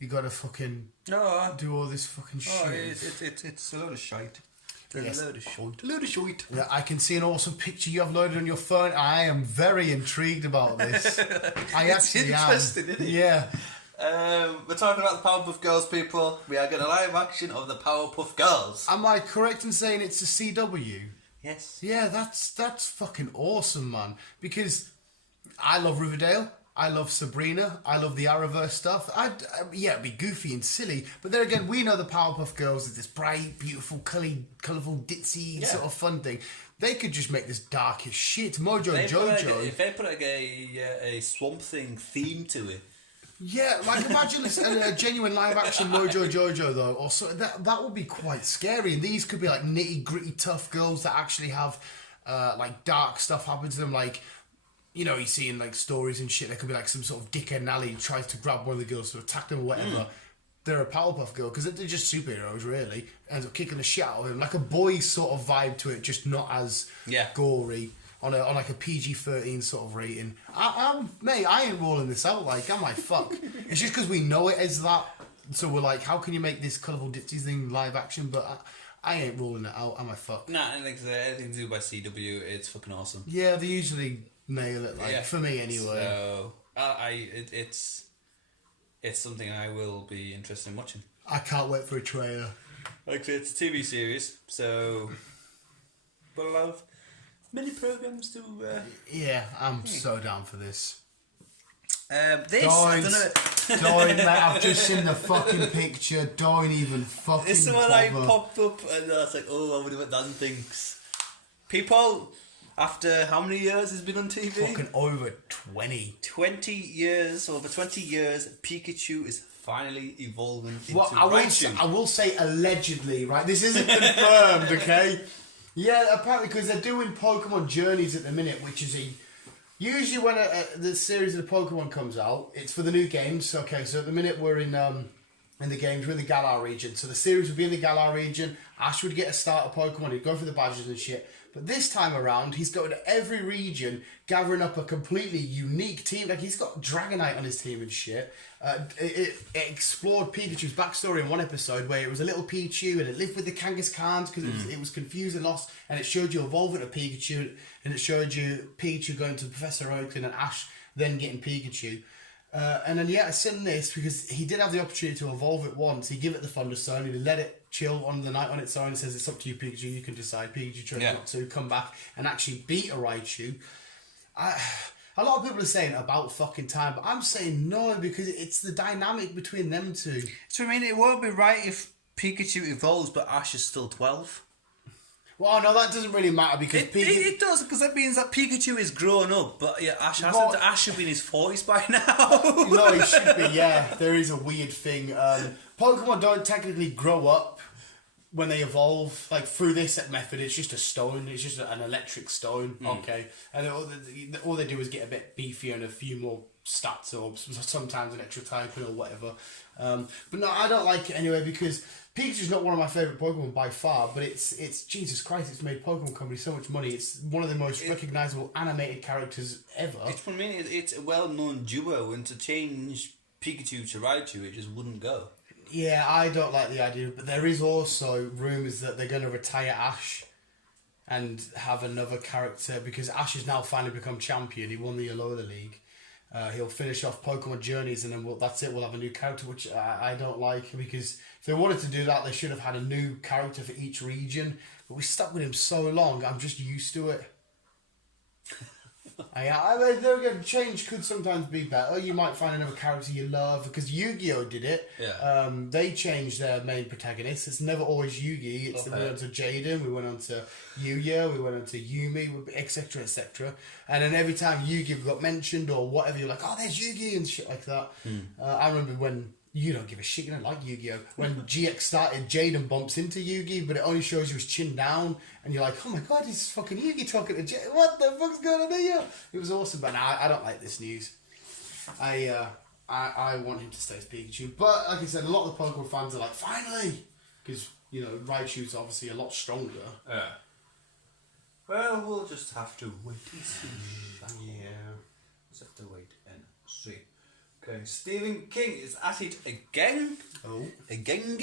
you got to fucking do all this fucking shit. Oh, it's a load of shite. Yes. A load of shite. Yeah, I can see an awesome picture you have loaded on your phone. I am very intrigued about this. It's interesting, isn't it? Yeah. We're talking about the Powerpuff Girls, people. We are getting a live action of the Powerpuff Girls. Am I correct in saying it's a CW? Yes. Yeah, that's fucking awesome, man. Because I love Riverdale. I love Sabrina. I love the Arrowverse stuff. Yeah, it'd be goofy and silly. But then again, we know the Powerpuff Girls is this bright, beautiful, colourful, ditzy sort of fun thing. They could just make this dark as shit. Mojo Jojo. If they put like a Swamp Thing theme to it. Yeah, like imagine a genuine live action Mojo Jojo though, or so that would be quite scary. And these could be like nitty gritty tough girls that actually have like dark stuff happen to them, like. You know, you see in like stories and shit, there could be like some sort of dickhead Nally who tries to grab one of the girls to attack them or whatever. They're a Powerpuff Girl because they're just superheroes, really. Ends up kicking the shit out of him, like a boy sort of vibe to it, just not as gory on like a PG-13 sort of rating. Mate, I ain't rolling this out. Like, I'm like, fuck. It's just because we know it as that, so we're like, how can you make this colourful ditzy thing live action? But I ain't rolling it out. I'm like, fuck. Nah, anything to do by CW, it's fucking awesome. Yeah, they usually nail it, like for me anyway. So it's something I will be interested in watching. I can't wait for a trailer. Like I said, it's a TV series, so but a lot of mini programs to. Yeah, I'm so down for this. Don't, mate, I've just seen the fucking picture. Don't even fucking. This is when I popped up, and I was like, "Oh, I wonder what Dan thinks." People. After how many years has been on TV? Fucking over 20. 20 years, over 20 years, Pikachu is finally evolving into Raichu. I will say allegedly, right? This isn't confirmed, okay? Yeah, apparently, because they're doing Pokemon Journeys at the minute, which is usually when the series of the Pokemon comes out, it's for the new games. Okay, so at the minute we're in the games, we're in the Galar region. So the series would be in the Galar region. Ash would get a starter Pokemon, he'd go for the badges and shit. But this time around, he's going to every region, gathering up a completely unique team. Like, he's got Dragonite on his team and shit. It explored Pikachu's backstory in one episode where it was a little Pichu and it lived with the Kangaskhans because it was confused and lost. And it showed you evolving a Pikachu, and it showed you Pikachu going to Professor Oakland and Ash then getting Pikachu. And then, I've seen this because he did have the opportunity to evolve it once. He gave it the Thunderstone, he let it chill on the night on its own and says, it's up to you, Pikachu, you can decide. Pikachu chose not to come back and actually beat a Raichu. A lot of people are saying about fucking time, but I'm saying no, because it's the dynamic between them two. So, I mean, it won't be right if Pikachu evolves, but Ash is still 12. Well, no, that doesn't really matter because it does, because that means that Pikachu is grown up, but Ash hasn't. Ash should be in his 40s by now. No, he should be. Yeah, there is a weird thing. Pokemon don't technically grow up when they evolve. Like through this method, it's just a stone. It's just an electric stone. Okay, and all they do is get a bit beefier and a few more stats, or sometimes an extra typing or whatever. But no, I don't like it anyway because Pikachu's not one of my favourite Pokemon by far, but it's Jesus Christ, it's made Pokemon Company so much money. It's one of the most recognisable animated characters ever. It's a well-known duo, and to change Pikachu to Raichu, it just wouldn't go. Yeah, I don't like the idea, but there is also rumours that they're going to retire Ash and have another character, because Ash has now finally become champion. He won the Alola League. He'll finish off Pokemon Journeys and then that's it. We'll have a new character, which I don't like, because if they wanted to do that, they should have had a new character for each region. But we stuck with him so long, I'm just used to it. I mean, again, change could sometimes be better. You might find another character you love, because Yu-Gi-Oh did it. Yeah. They changed their main protagonist. It's never always Yugi. We went on to Jaden, we went on to Yuya, we went on to Yumi, etc, etc. And then every time Yugi got mentioned or whatever, you're like, oh, there's Yugi and shit like that. I remember when you don't give a shit, you don't like Yu-Gi-Oh. When GX started, Jaden bumps into Yugi, but it only shows you his chin down, and you're like, oh my god, it's fucking Yugi talking to Jaden. What the fuck's going on here? It was awesome, but now I don't like this news. I want him to stay as Pikachu, but like I said, a lot of the Pokemon fans are like, finally, because you know Raichu's obviously a lot stronger. Yeah. Well, we'll just have to wait and see. Yeah. Just have to wait and see. Okay, Stephen King is at it again. Oh. Again.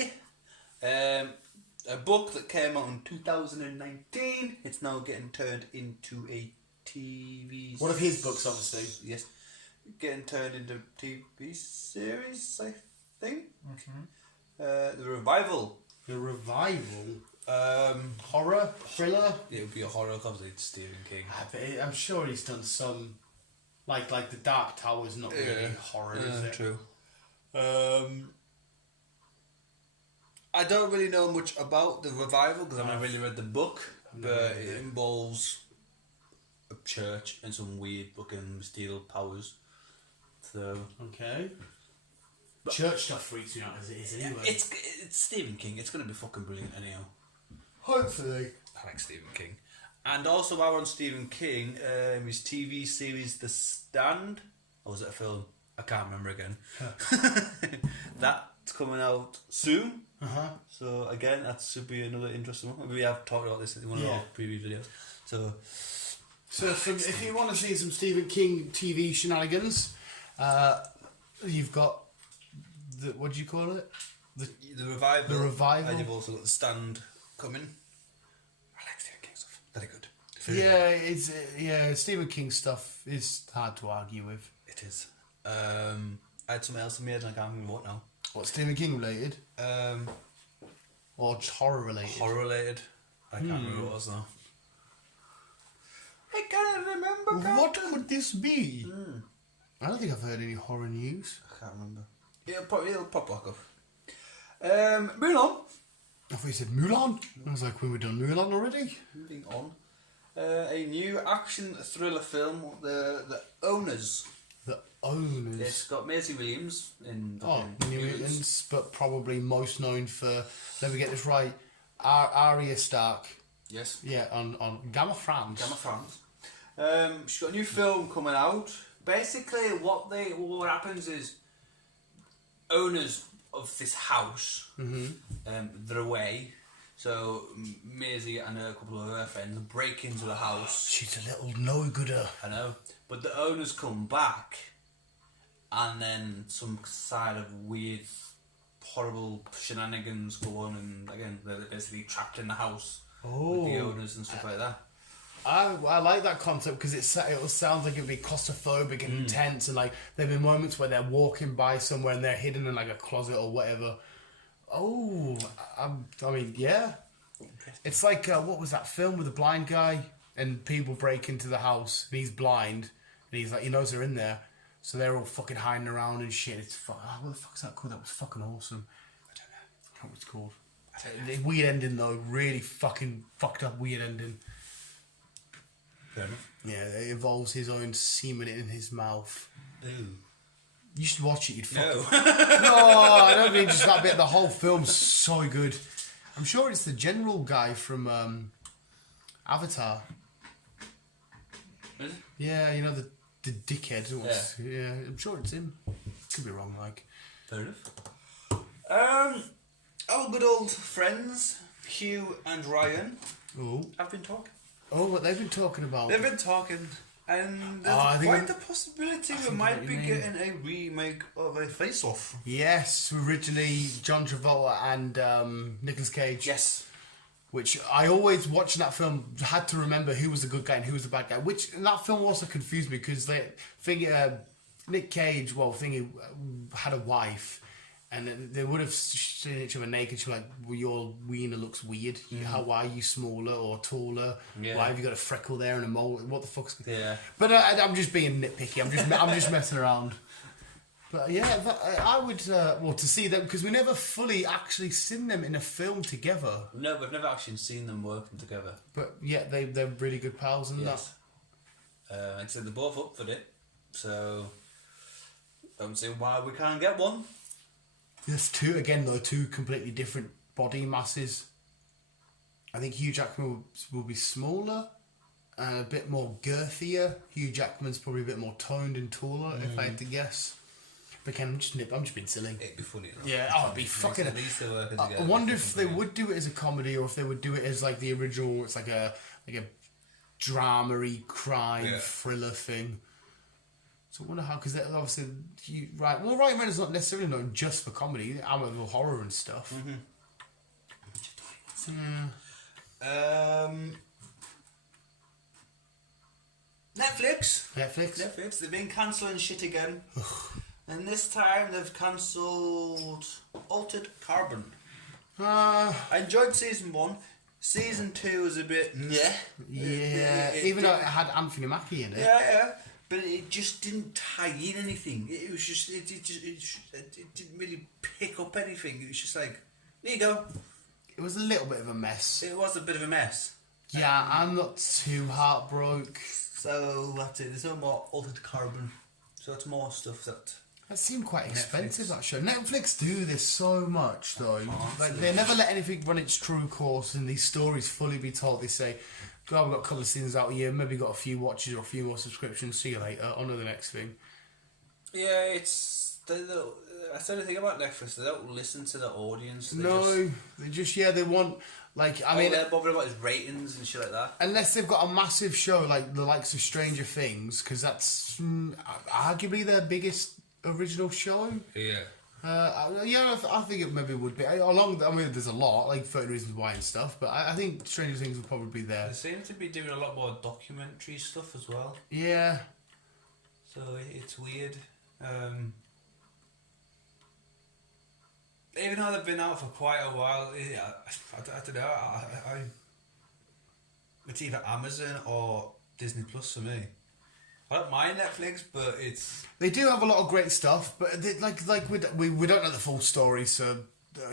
A book that came out in 2019. It's now getting turned into a TV. One of his books, obviously. Yes. Getting turned into a TV series, I think. The Revival. The Revival? Horror? Thriller? It would be a horror because it's Stephen King. I'm sure he's done some Like the Dark Tower's not really horror, is it? True. I don't really know much about the revival because I've not really read the book, but it involves a church and some weird fucking mystical powers. So okay. Church stuff freaks me out as it is anyway. It's Stephen King. It's gonna be fucking brilliant anyhow. Hopefully. I like Stephen King. And also while we're on Stephen King, his TV series The Stand, or was it a film? I can't remember again. That's coming out soon. So again, that should be another interesting one. We have talked about this in one of our previous videos. So if you want to see some Stephen King TV shenanigans, you've got what do you call it? The Revival. The Revival. And you've also got The Stand coming. I like Stephen King stuff. Very good. Stephen King stuff is hard to argue with. It is. I had something else in my head and I can't remember what now. What, Stephen King related? Or just horror related? Horror related. I can't remember what it was now. I can't remember. What could this be? I don't think I've heard any horror news. I can't remember. It'll pop back up. Moving on. I thought you said Mulan. I was like, we were done Mulan already. Moving on. A new action thriller film, The Owners. The Owners. It's got Maisie Williams in New Mutants, but probably most known for, let me get this right, Arya Stark. Yes. Yeah, on Gamma France. Gamma France. She's got a new film coming out. Basically, what happens is owners of this house, they're away. So Maisie and a couple of her friends break into the house. She's a little no-gooder. I know. But the owners come back, and then some side of weird, horrible shenanigans go on, and again, they're basically trapped in the house with the owners and stuff like that. I like that concept because it sounds like it'd be claustrophobic and intense, and like there'd be moments where they're walking by somewhere and they're hidden in like a closet or whatever. I mean, yeah. It's like what was that film with the blind guy and people break into the house and he's blind and he's like he knows they're in there, so they're all fucking hiding around and shit. It's what the fuck's that called? That was fucking awesome. I don't know what it's called. The weird ending though, really fucking fucked up weird ending. Fair enough. Yeah, it involves his own semen in his mouth. Ooh. You should watch it, you'd fucking... No. No, I don't mean just that bit. The whole film's so good. I'm sure it's the general guy from Avatar. Is it? Yeah, you know, the dickhead. Yeah, I'm sure it's him. Could be wrong, like. Fair enough. Our good old friends, Hugh and Ryan, have been talking. Oh, what they've been talking about? They've been talking, and there's quite the possibility we might be getting a remake of a Face Off. Yes, originally John Travolta and Nicolas Cage. Yes. Which I always, watching that film, had to remember who was the good guy and who was the bad guy. Which, in that film also confused me, because Nick Cage, had a wife, and they would have seen each other naked. She's like, well, your wiener looks weird. Why are you smaller or taller? Yeah. Why have you got a freckle there and a mole? What the fuck's... Yeah. But I'm just being nitpicky. I'm just messing around. But yeah, I would... to see them, because we never fully actually seen them in a film together. No, we've never actually seen them working together. But yeah, they're really good pals and that. Like I said, they're both up for it. So, don't see why we can't get one. There's two completely different body masses. I think Hugh Jackman will be smaller and a bit more girthier. Hugh Jackman's probably a bit more toned and taller, if I had to guess. But again, I'm just being silly. It'd be funny enough. Yeah, it'd be fucking... I wonder if they would do it as a comedy or if they would do it as like the original, it's like a drama-y crime thriller thing. So I wonder how, because obviously, Ryan Reynolds not necessarily known just for comedy, amateur horror and stuff. Netflix, they've been cancelling shit again. And this time they've cancelled Altered Carbon. I enjoyed season 1. Season 2 was a bit meh. Yeah, even though it had Anthony Mackie in it. Yeah. but it just didn't tie in anything. It was just it didn't really pick up anything. It was just like, there you go. It was a little bit of a mess. It was a bit of a mess. Yeah, I'm not too heartbroken. So that's it. There's no more Altered Carbon. So it's more stuff that. That seemed quite expensive, Netflix. that show. Netflix do this so much, though. Like, they never let anything run its true course and these stories fully be told. They say, God, we've got a couple of seasons out a year, maybe got a few watches or a few more subscriptions, see you later, on to the next thing. Yeah, it's... That's the only thing about Netflix, they don't listen to the audience. They just, they want... Like, I mean, they're bothered about his ratings and shit like that. Unless they've got a massive show like the likes of Stranger Things, because that's arguably their biggest original show. Yeah. I think it maybe would be. There's a lot, like 30 Reasons Why and stuff, but I think Stranger Things would probably be there. They seem to be doing a lot more documentary stuff as well. Yeah. So it's weird. Even though they've been out for quite a while, I don't know. It's either Amazon or Disney Plus for me. I don't mind Netflix, but it's... They do have a lot of great stuff, but we don't know the full story, so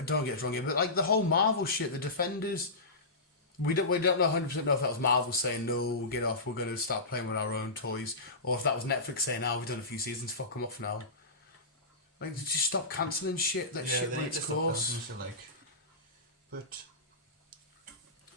don't get us wrong here. But like the whole Marvel shit, the Defenders, we don't know 100% know if that was Marvel saying no, get off, we're going to start playing with our own toys, or if that was Netflix saying, we've done a few seasons, fuck them off now. Like, just stop cancelling shit. Let shit run its course. But...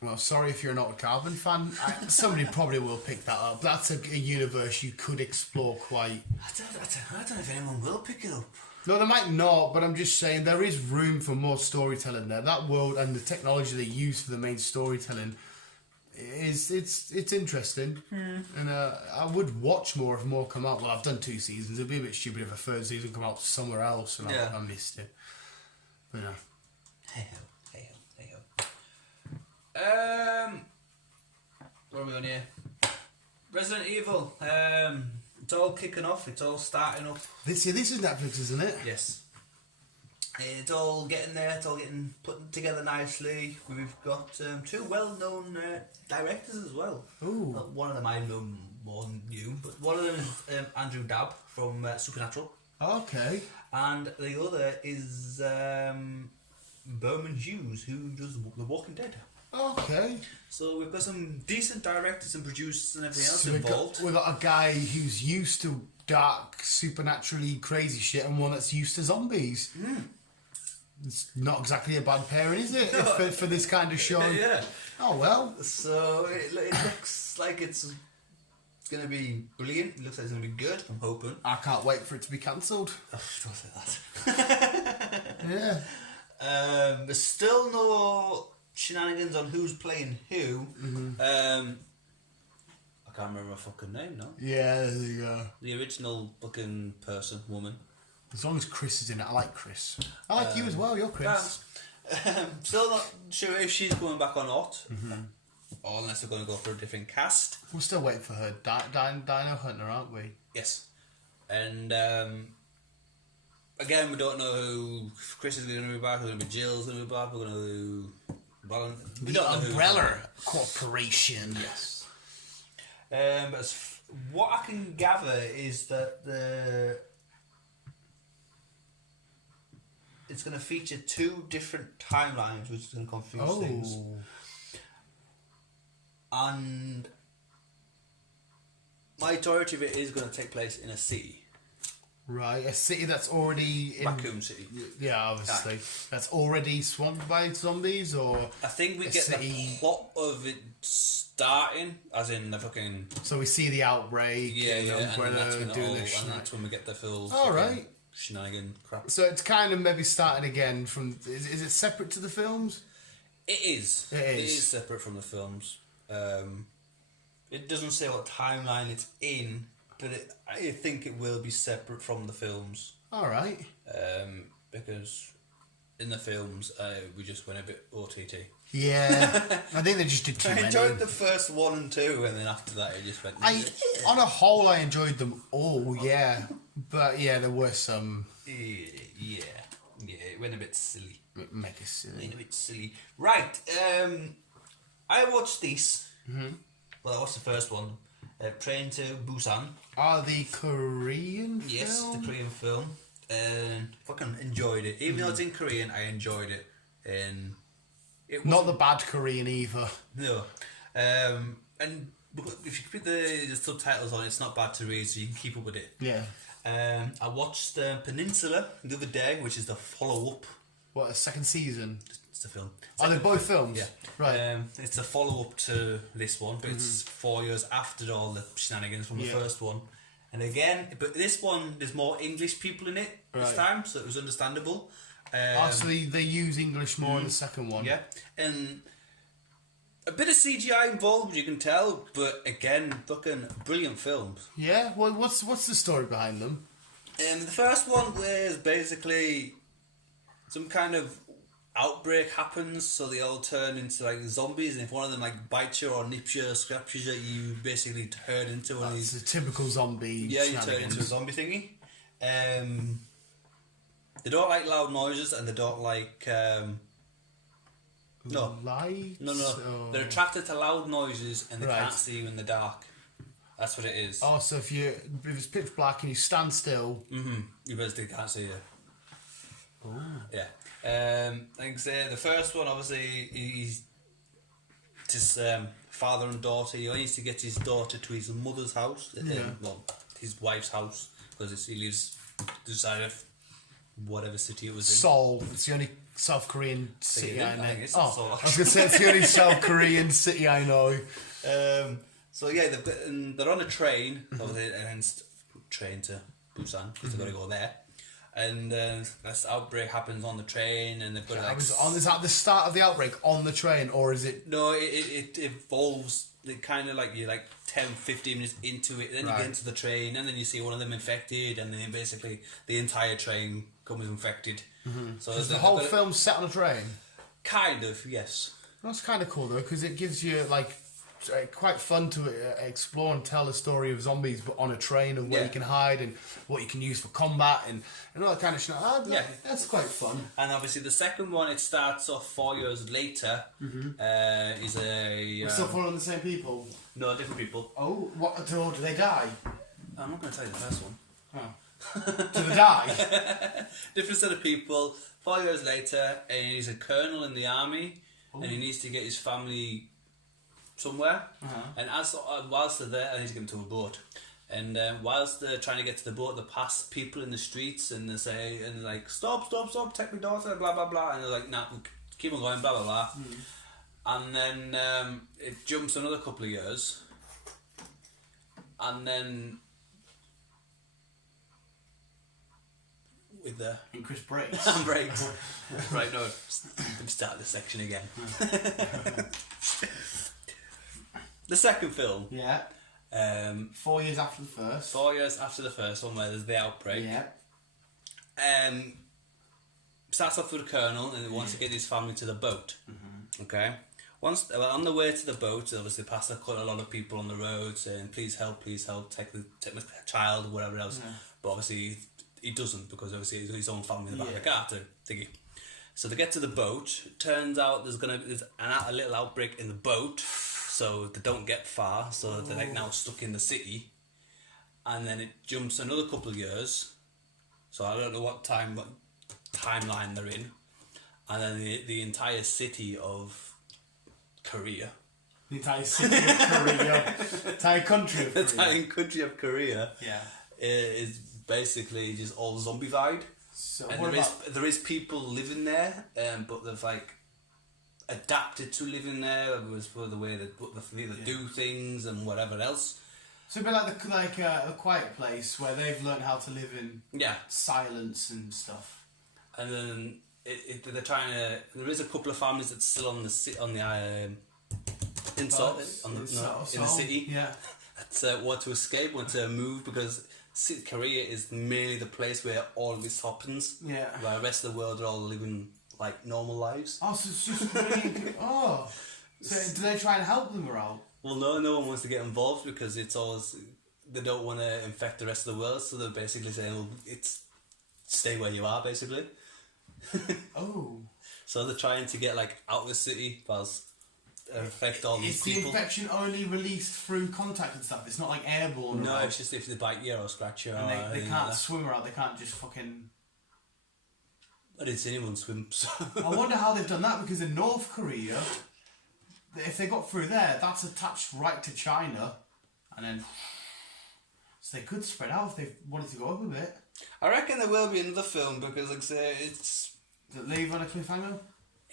Well, sorry if you're not a Carbon fan. Somebody probably will pick that up. That's a universe you could explore quite... I don't know if anyone will pick it up. No, they might not, but I'm just saying there is room for more storytelling there. That world and the technology they use for the main storytelling it's interesting. And I would watch more if more come out. Well, I've done 2 seasons. It'd be a bit stupid if a 3rd season come out somewhere else and I missed it. But no. Hey ho. What are we on here? Resident Evil. It's all kicking off. It's all starting up. This is Netflix, isn't it? Yes. It's all getting there. It's all getting put together nicely. We've got 2 well-known directors as well. Ooh. One of them I know more than you, but one of them is Andrew Dabb from Supernatural. Okay. And the other is Bowman Hughes, who does The Walking Dead. Okay. So we've got some decent directors and producers and everything else involved. We've got a guy who's used to dark, supernaturally crazy shit and one that's used to zombies. It's not exactly a bad pairing, is it? For this kind of show. Yeah. Oh, well. So it looks like it's going to be brilliant. It looks like it's going to be good, I'm hoping. I can't wait for it to be cancelled. Oh, don't say that. Yeah. There's still no shenanigans on who's playing who. I can't remember her fucking name now. Yeah, there you go. The original fucking woman. As long as Chris is in it, I like Chris. I like you as well, you're Chris. Still not sure if she's coming back or not. Or unless we're going to go for a different cast. We're still waiting for her. Dino Hunter, aren't we? Yes. And again, we don't know who Chris is going to be back, we're going to be Jill's going to be back, we're going to do... The Umbrella Corporation. Yes. But what I can gather is that it's going to feature 2 different timelines, which is going to confuse things. And majority of it is going to take place in a city. Right, a city that's already in... Raccoon City. Yeah, obviously. That's already swamped by zombies, or... I think we get the plot of it starting, as in the fucking... So we see the outbreak, Umbrella doing this, and that's when we get the full... Alright. Shenanigan crap. So it's kind of maybe starting again from... Is it separate to the films? It is. It is separate from the films. It doesn't say what timeline it's in, but I think it will be separate from the films. Alright. Because in the films, we just went a bit OTT. Yeah. I think they just did too many. I enjoyed the first 1 and 2, and then after that it just went... On a whole, I enjoyed them all, yeah. But yeah, there were some... Yeah, it went a bit silly. Mega silly. Went a bit silly. Right, I watched this. Well, I watched the first one. Train to Busan. The Korean film? Yes, the Korean film. And fucking enjoyed it. Even though it's in Korean, I enjoyed it. And it not the bad Korean either. No. And if you put the subtitles on, it's not bad to read, so you can keep up with it. Yeah. I watched Peninsula the other day, which is the follow-up. What, a second season? It's a film. Are they both films? Yeah. Right. It's a follow-up to this one, but it's 4 years after all the shenanigans from the first one. And again, but this one, there's more English people in it this time, so it was understandable. So they use English more in the second one. Yeah. And a bit of CGI involved, you can tell, but again, fucking brilliant films. Yeah? Well, what's the story behind them? The first one was basically some kind of outbreak happens, so they all turn into like zombies, and if one of them like bites you or nips you or scraps you, you basically turn into one of these. It's a typical zombie. Yeah, you turn into a zombie thingy. They don't like loud noises, and they don't like lights. No. They're attracted to loud noises, and they can't see you in the dark. That's what it is. Oh, so if it's pitch black and you stand still, you basically can't see you. Oh. Yeah. Like I say, the first one, obviously, he's his father and daughter. He needs to get his daughter to his mother's house, well, his wife's house, because he lives inside of whatever city it was in. Seoul. It's the only South Korean city I know. I was going to say it's the only South Korean city I know. So yeah, they're on a train, obviously, and then train to Busan because they've got to go there. And this outbreak happens on the train, and they've got to is that the start of the outbreak on the train, or is it? No, it evolves. It kind of like you're like 10, 15 minutes into it, then you get into the train, and then you see one of them infected, and then basically the entire train comes infected. So the whole film's set on a train. Kind of, yes. That's kind of cool though, because it gives you like quite fun to explore and tell the story of zombies, but on a train, and where you can hide and what you can use for combat and all that kind of shit. That's quite fun. And obviously the second one, it starts off 4 years later. He's a... We're still following the same people? No, different people. Oh, what? Do they die? I'm not going to tell you the first one. Oh. Do they die? Different set of people. 4 years later, and he's a colonel in the army, and he needs to get his family somewhere, and whilst they're there, I need to get them to a boat, and whilst they're trying to get to the boat, they pass people in the streets, and they say, and they're like, stop, take my daughter, blah blah blah, and they're like, nah, keep on going, blah blah blah, and then it jumps another couple of years, and then with the and Chris breaks. Right, no, start this section again. The second film. Yeah. 4 years after the first. 4 years after the first one, where there's the outbreak. Yeah. Starts off with a colonel, and he wants to get his family to the boat. Okay. Once on the way to the boat, obviously past quite a lot of people on the road saying, "Please help, take my child," whatever else. But obviously he doesn't, because obviously he's his own family in the back of the car to thingy. So they get to the boat. Turns out there's a little outbreak in the boat. So they don't get far, so they're like now stuck in the city, and then it jumps another couple of years. So I don't know what timeline they're in, and then the entire city of Korea, the entire city of Korea, entire country of Korea, the entire country of Korea, is basically just all zombified. So and there is people living there, but they've like adapted to living there. It was for the way they do things and whatever else. So it'd be like a quiet place where they've learned how to live in silence and stuff. And then they're trying to. There is a couple of families that's still in the city. In the city. Yeah. That want to escape, want to move, because Korea is mainly the place where all this happens. Yeah. While the rest of the world are all living like normal lives. Oh, so it's just really... So do they try and help them out? Well, no one wants to get involved, because it's always... They don't want to infect the rest of the world, so they're basically saying, well, it's... Stay where you are, basically. Oh. So they're trying to get, like, out of the city, whilst affect all these Is people. the infection only released through contact and stuff? It's not like airborne. No, it's just if they bite you or scratch you. And they can't swim around. They can't just fucking. I didn't see anyone swim. So. I wonder how they've done that, because in North Korea, if they got through there, that's attached right to China, and then so they could spread out if they wanted to go up a bit. I reckon there will be another film because, like I say, it's. Does it leave on a cliffhanger?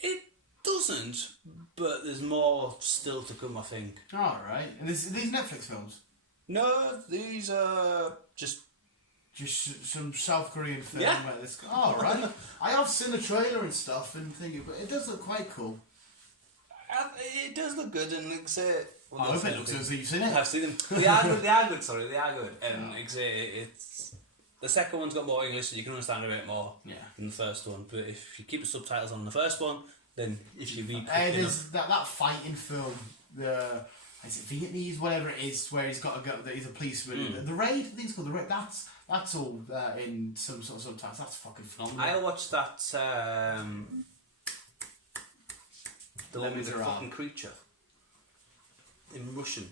It doesn't, but there's more still to come, I think. Alright. And these Netflix films? No, these are just some South Korean film. Yeah. Where this. Alright. I have seen the trailer and stuff and thinking, but it does look quite cool. It does look good, and like I say. Well, I hope it looks as you've seen it. I've seen them. They are good. They are good. Sorry, they are good. And like I say, it's the second one's got more English, so you can understand a bit more than the first one. But if you keep the subtitles on the first one, then if you read, there's that fighting film. Is it Vietnamese, whatever it is, where he's got to go. He's a policeman. The Raid. I think it's called the Raid. That's all in some sort of subtitles. That's fucking phenomenal. I watched that. The one with the fucking creature. In Russian.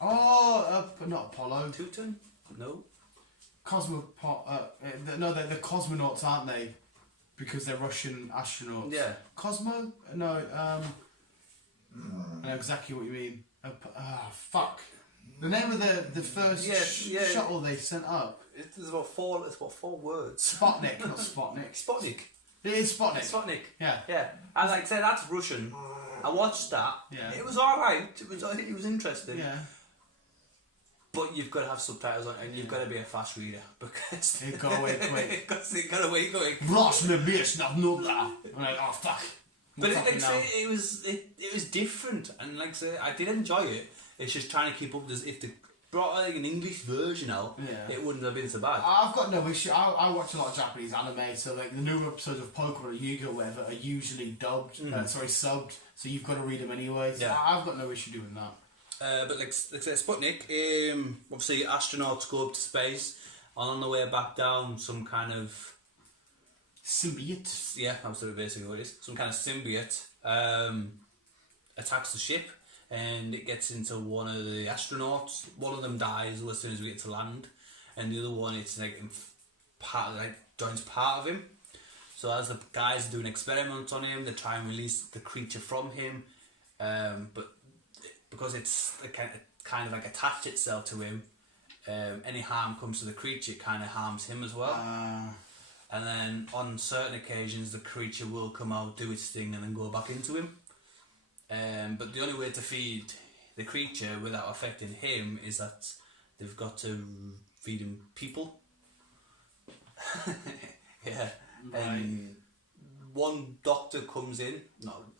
Oh, not Apollo. Teuton? No. No, they're the cosmonauts, aren't they? Because they're Russian astronauts. Yeah. Cosmo? No, I know exactly what you mean. Fuck. The name of the first shuttle they sent up. It's about four words. Sputnik, not Sputnik. Sputnik. It is Sputnik. Sputnik. Yeah. Yeah. As I said, that's Russian. I watched that. Yeah. It was alright. It was interesting. Yeah. But you've got to have subtitles on, and you've got to be a fast reader because you go away quick. You got to wait quick. I'm like, oh fuck. But it was different, and like I say, I did enjoy it. It's just trying to keep up. If they brought like an English version out, it wouldn't have been so bad. I've got no issue. I watch a lot of Japanese anime, so like the new episodes of Pokemon or Yu-Gi-Oh! Whatever are usually subbed, so you've got to read them anyway. So I've got no issue doing that. But like say Sputnik, obviously astronauts go up to space, and on the way back down, some kind of symbiote. Yeah, that's basically what it is. Some kind of symbiote attacks the ship, and it gets into one of the astronauts. One of them dies as soon as we get to land, and the other one, it's like joins part of him. So as the guys do an experiment on him, they try and release the creature from him, but because it's kind of like attached itself to him, any harm comes to the creature, it kind of harms him as well. And then on certain occasions, the creature will come out, do its thing, and then go back into him. But the only way to feed the creature without affecting him is that they've got to feed him people. Yeah. Right. And one doctor comes in,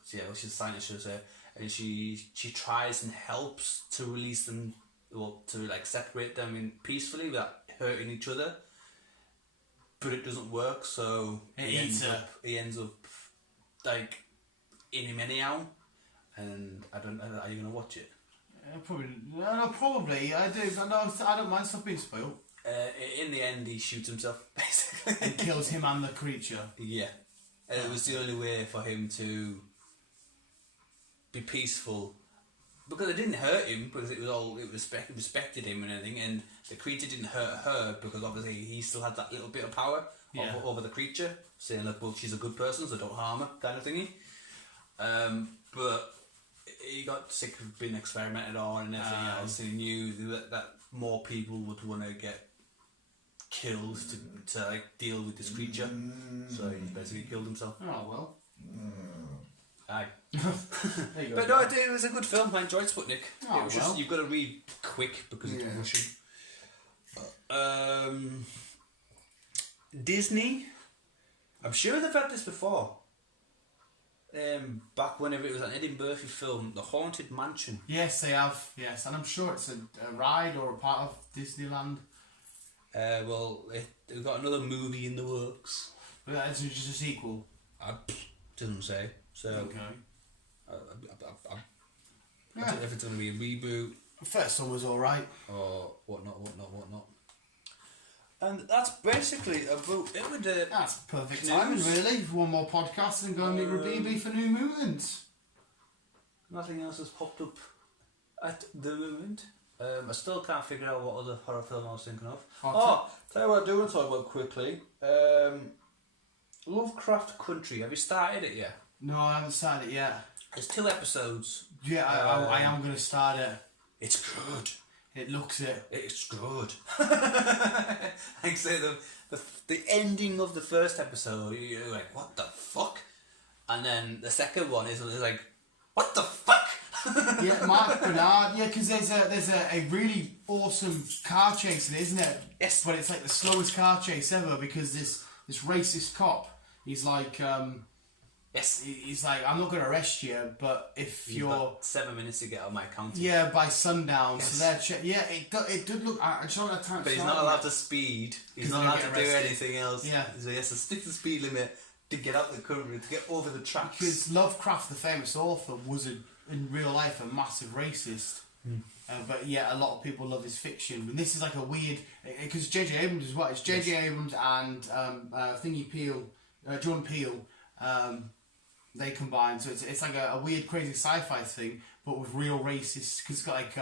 she's a scientist, should I say, and she tries and helps to release them, to like separate them peacefully without hurting each other. But it doesn't work, so he ends up like in him anyhow. And I don't know, are you gonna watch it? Probably. No, probably. I do. I don't mind stuff being spoiled. In the end, he shoots himself basically and kills him and the creature. Yeah, and it was the only way for him to be peaceful, because it didn't hurt him, because it respected him and everything, and the creature didn't hurt her because obviously he still had that little bit of power over the creature, saying like, well, she's a good person, so don't harm her, kind of thingy. But he got sick of being experimented on and everything else, and he knew that more people would want to get killed to like deal with this creature, so he basically killed himself. Oh well. Aye. There you go. But no, it was a good film. I enjoyed Sputnik. Oh, it was just, you've got to read quick because it's Russian. Disney. I'm sure they've had this before. Back whenever it was an Eddie Murphy film, The Haunted Mansion. Yes, they have. Yes, and I'm sure it's a ride or a part of Disneyland. Well, they've got another movie in the works. But that's just a sequel. Doesn't say. So, okay. I don't know if it's going to be a reboot. The first one was alright. Or whatnot. And that's basically about it with the... That's perfect timing, really. One more podcast and go and meet Rabibi for New Movements. nothing else has popped up at the moment. I still can't figure out what other horror film I was thinking of. Tell you what I do want to talk about quickly. Lovecraft Country. Have you started it yet? No, I haven't started it yet. There's 2 episodes. Yeah, I am going to start it. It's good. It looks it. It's good. Like I say, the ending of the first episode, you're like, what the fuck? And then the second one is like, what the fuck? Yeah, Mark Bernard. Yeah, because there's a really awesome car chase in it, isn't it? Yes. But it's like the slowest car chase ever because this racist cop, he's like, yes. He's like, I'm not going to arrest you, but if You've got 7 minutes to get on my county. Yeah, by sundown. Yes. So it did look. I just don't have time. But he's not allowed to speed. He's not allowed to do anything else. Yeah. So he has to stick to the speed limit to get out the country, to get over the tracks. Because Lovecraft, the famous author, was in real life a massive racist. But yeah, a lot of people love his fiction. And this is like a weird, because J.J. Abrams as well. It's J.J. Abrams and Jordan Peele. They combine, so it's like a weird, crazy sci-fi thing, but with real racists. Because it's got like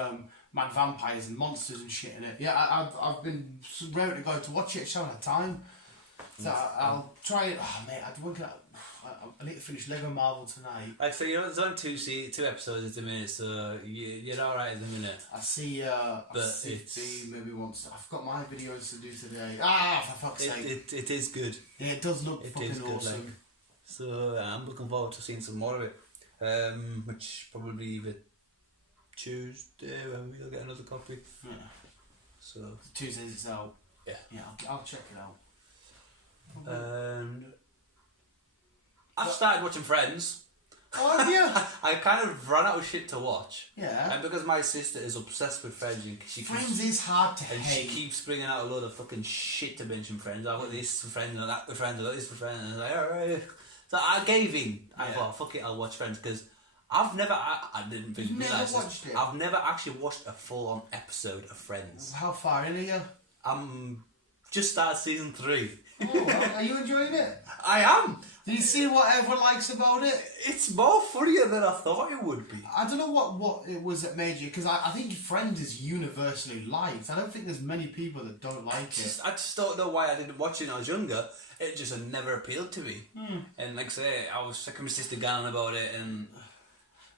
mad vampires and monsters and shit in it. Yeah, I've been raring to go to watch it. I just haven't had time. So I'll try it. Oh mate, I need to finish Lego Marvel tonight. Actually, there's only 2 episodes at the minute, so you're alright at the minute. I see. Maybe once. I've got my videos to do today. For fuck's sake! It is good. Yeah, it does look fucking good, awesome. like. So I'm looking forward to seeing some more of it. Which probably either Tuesday when we'll get another copy. Yeah. So Tuesdays it's out. Yeah. Yeah, I'll check it out. And I've started watching Friends. Oh yeah. I kind of run out of shit to watch. Yeah. And because my sister is obsessed with Friends, Friends is hard to and hate. she keeps bringing out a load of fucking shit to mention Friends. I've got this for Friends, and that for Friends, and that this for Friends, and I was like, alright. So I gave in. I thought, fuck it, I'll watch Friends, because I've never, I didn't really realise this. I've never actually watched a full-on episode of Friends. How far in are you? I'm just started season 3. Oh, well, are you enjoying it? I am. Did you see what everyone likes about it? It's more funnier than I thought it would be. I don't know what it was that made you, because I think Friends is universally liked. I don't think there's many people that don't like it. I just don't know why I didn't watch it when I was younger. It just had never appealed to me. And like I say, I was sick of my sister going about it, and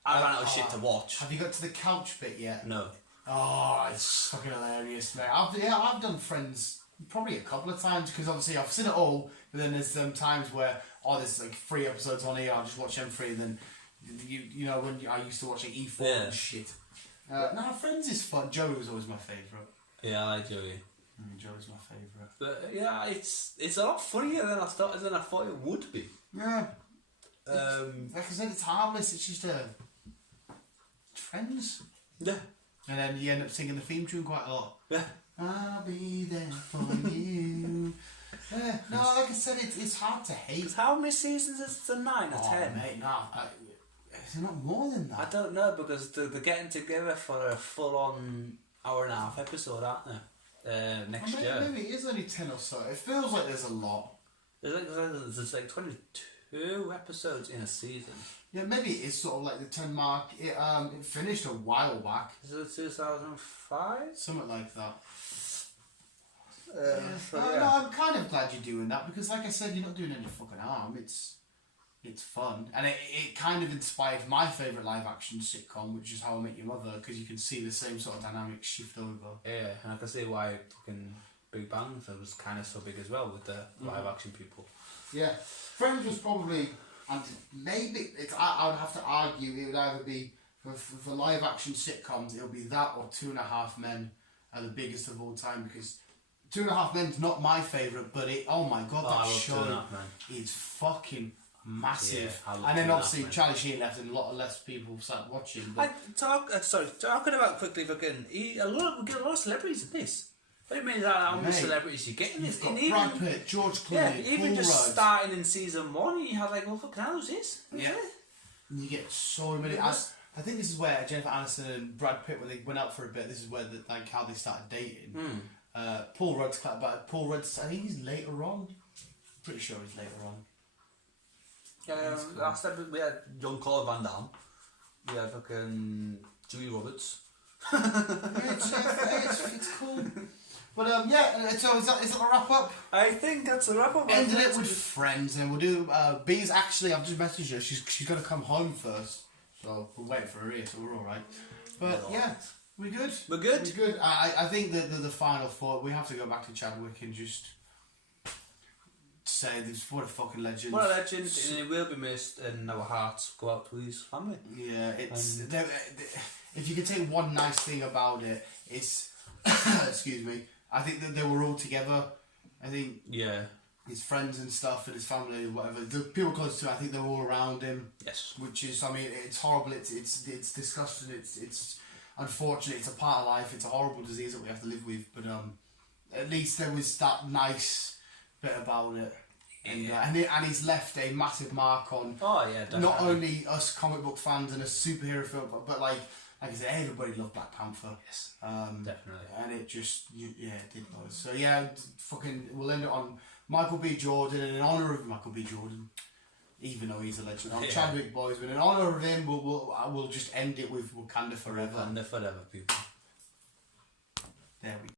I ran out of shit to watch. Have you got to the couch bit yet? No. Oh, it's fucking hilarious, mate. I've done Friends probably a couple of times, because obviously I've seen it all, but then there's times where, there's like 3 episodes on here, I'll just watch them 3, and then, you know, when I used to watch like E4 and shit. Friends is fun. Joey was always my favourite. Yeah, I like Joey. Joey's my favourite. But yeah, it's a lot funnier than I thought it would be. Yeah. Like I said, it's harmless. It's just Friends. Yeah. And then you end up singing the theme tune quite a lot. Yeah. I'll be there for you. Yeah. No, like I said, it's hard to hate. Because how many seasons is it? 9 or 10? Mate, no. Is it not more than that? I don't know, because they're getting together for a full-on hour-and-a-half episode, aren't they? Next year. Maybe it is only 10 or so. It feels like there's a lot. There's like 22 episodes in a season. Yeah, maybe it is sort of like the 10 mark. It finished a while back. Is it 2005? Something like that. So, no, I'm kind of glad you're doing that, because like I said, you're not doing any fucking harm. It's fun, and it kind of inspired my favourite live action sitcom, which is How I Met Your Mother, because you can see the same sort of dynamics shift over. Yeah, and I can see why fucking Big Bang was kind of so big as well with the live action people. Yeah, Friends was probably, and maybe I would have to argue it would either be for live action sitcoms, it'll be that or 2.5 Men are the biggest of all time, because 2.5 Men's not my favourite, but oh my god, that show is fucking massive. Yeah, and then obviously Charlie Sheen left, and a lot less people started watching. But talking about quickly, fucking we get a lot of celebrities in this. What do you mean how many celebrities you get in this? Brad Pitt, George Clooney, even Paul just Rudd. starting in season 1, you had like, well, fucking hell, who's this? Yeah. And you get so many. I think this is where Jennifer Aniston and Brad Pitt, when they went out for a bit, this is where how they started dating. Paul Rudd's I think he's later on. Pretty sure he's later on. Yeah, last time we had young Claude Van Damme. We had fucking Julie Roberts. It's cool. But yeah, so is that a wrap up? I think that's a wrap up. Ended it with friends, and we'll do. B's actually, I've just messaged her. She's got to come home first, so we'll wait for her here. So we're all right. But yeah, we're good. We're good. We're good. I think that the final thought, we have to go back to Chadwick and just say this. What a fucking legend. What a legend, and he will be missed, and our hearts go out to his family. Yeah, it's if you could take one nice thing about it, it's excuse me. I think that they were all together. I think his friends and stuff and his family and whatever, the people close to him, I think they're all around him. Yes. Which is, I mean, it's horrible. It's disgusting. It's unfortunate. It's a part of life. It's a horrible disease that we have to live with. But at least there was that nice bit about it. And he's left a massive mark on not only us comic book fans and a superhero film, but like I said, everybody loved Black Panther. Yes, definitely. And it just, it did buzz. So yeah, we'll end it on Michael B. Jordan, and in honour of Michael B. Jordan, even though he's a legend, Chadwick Boseman, in honour of him, we'll just end it with Wakanda Forever. Wakanda Forever, people. There we go.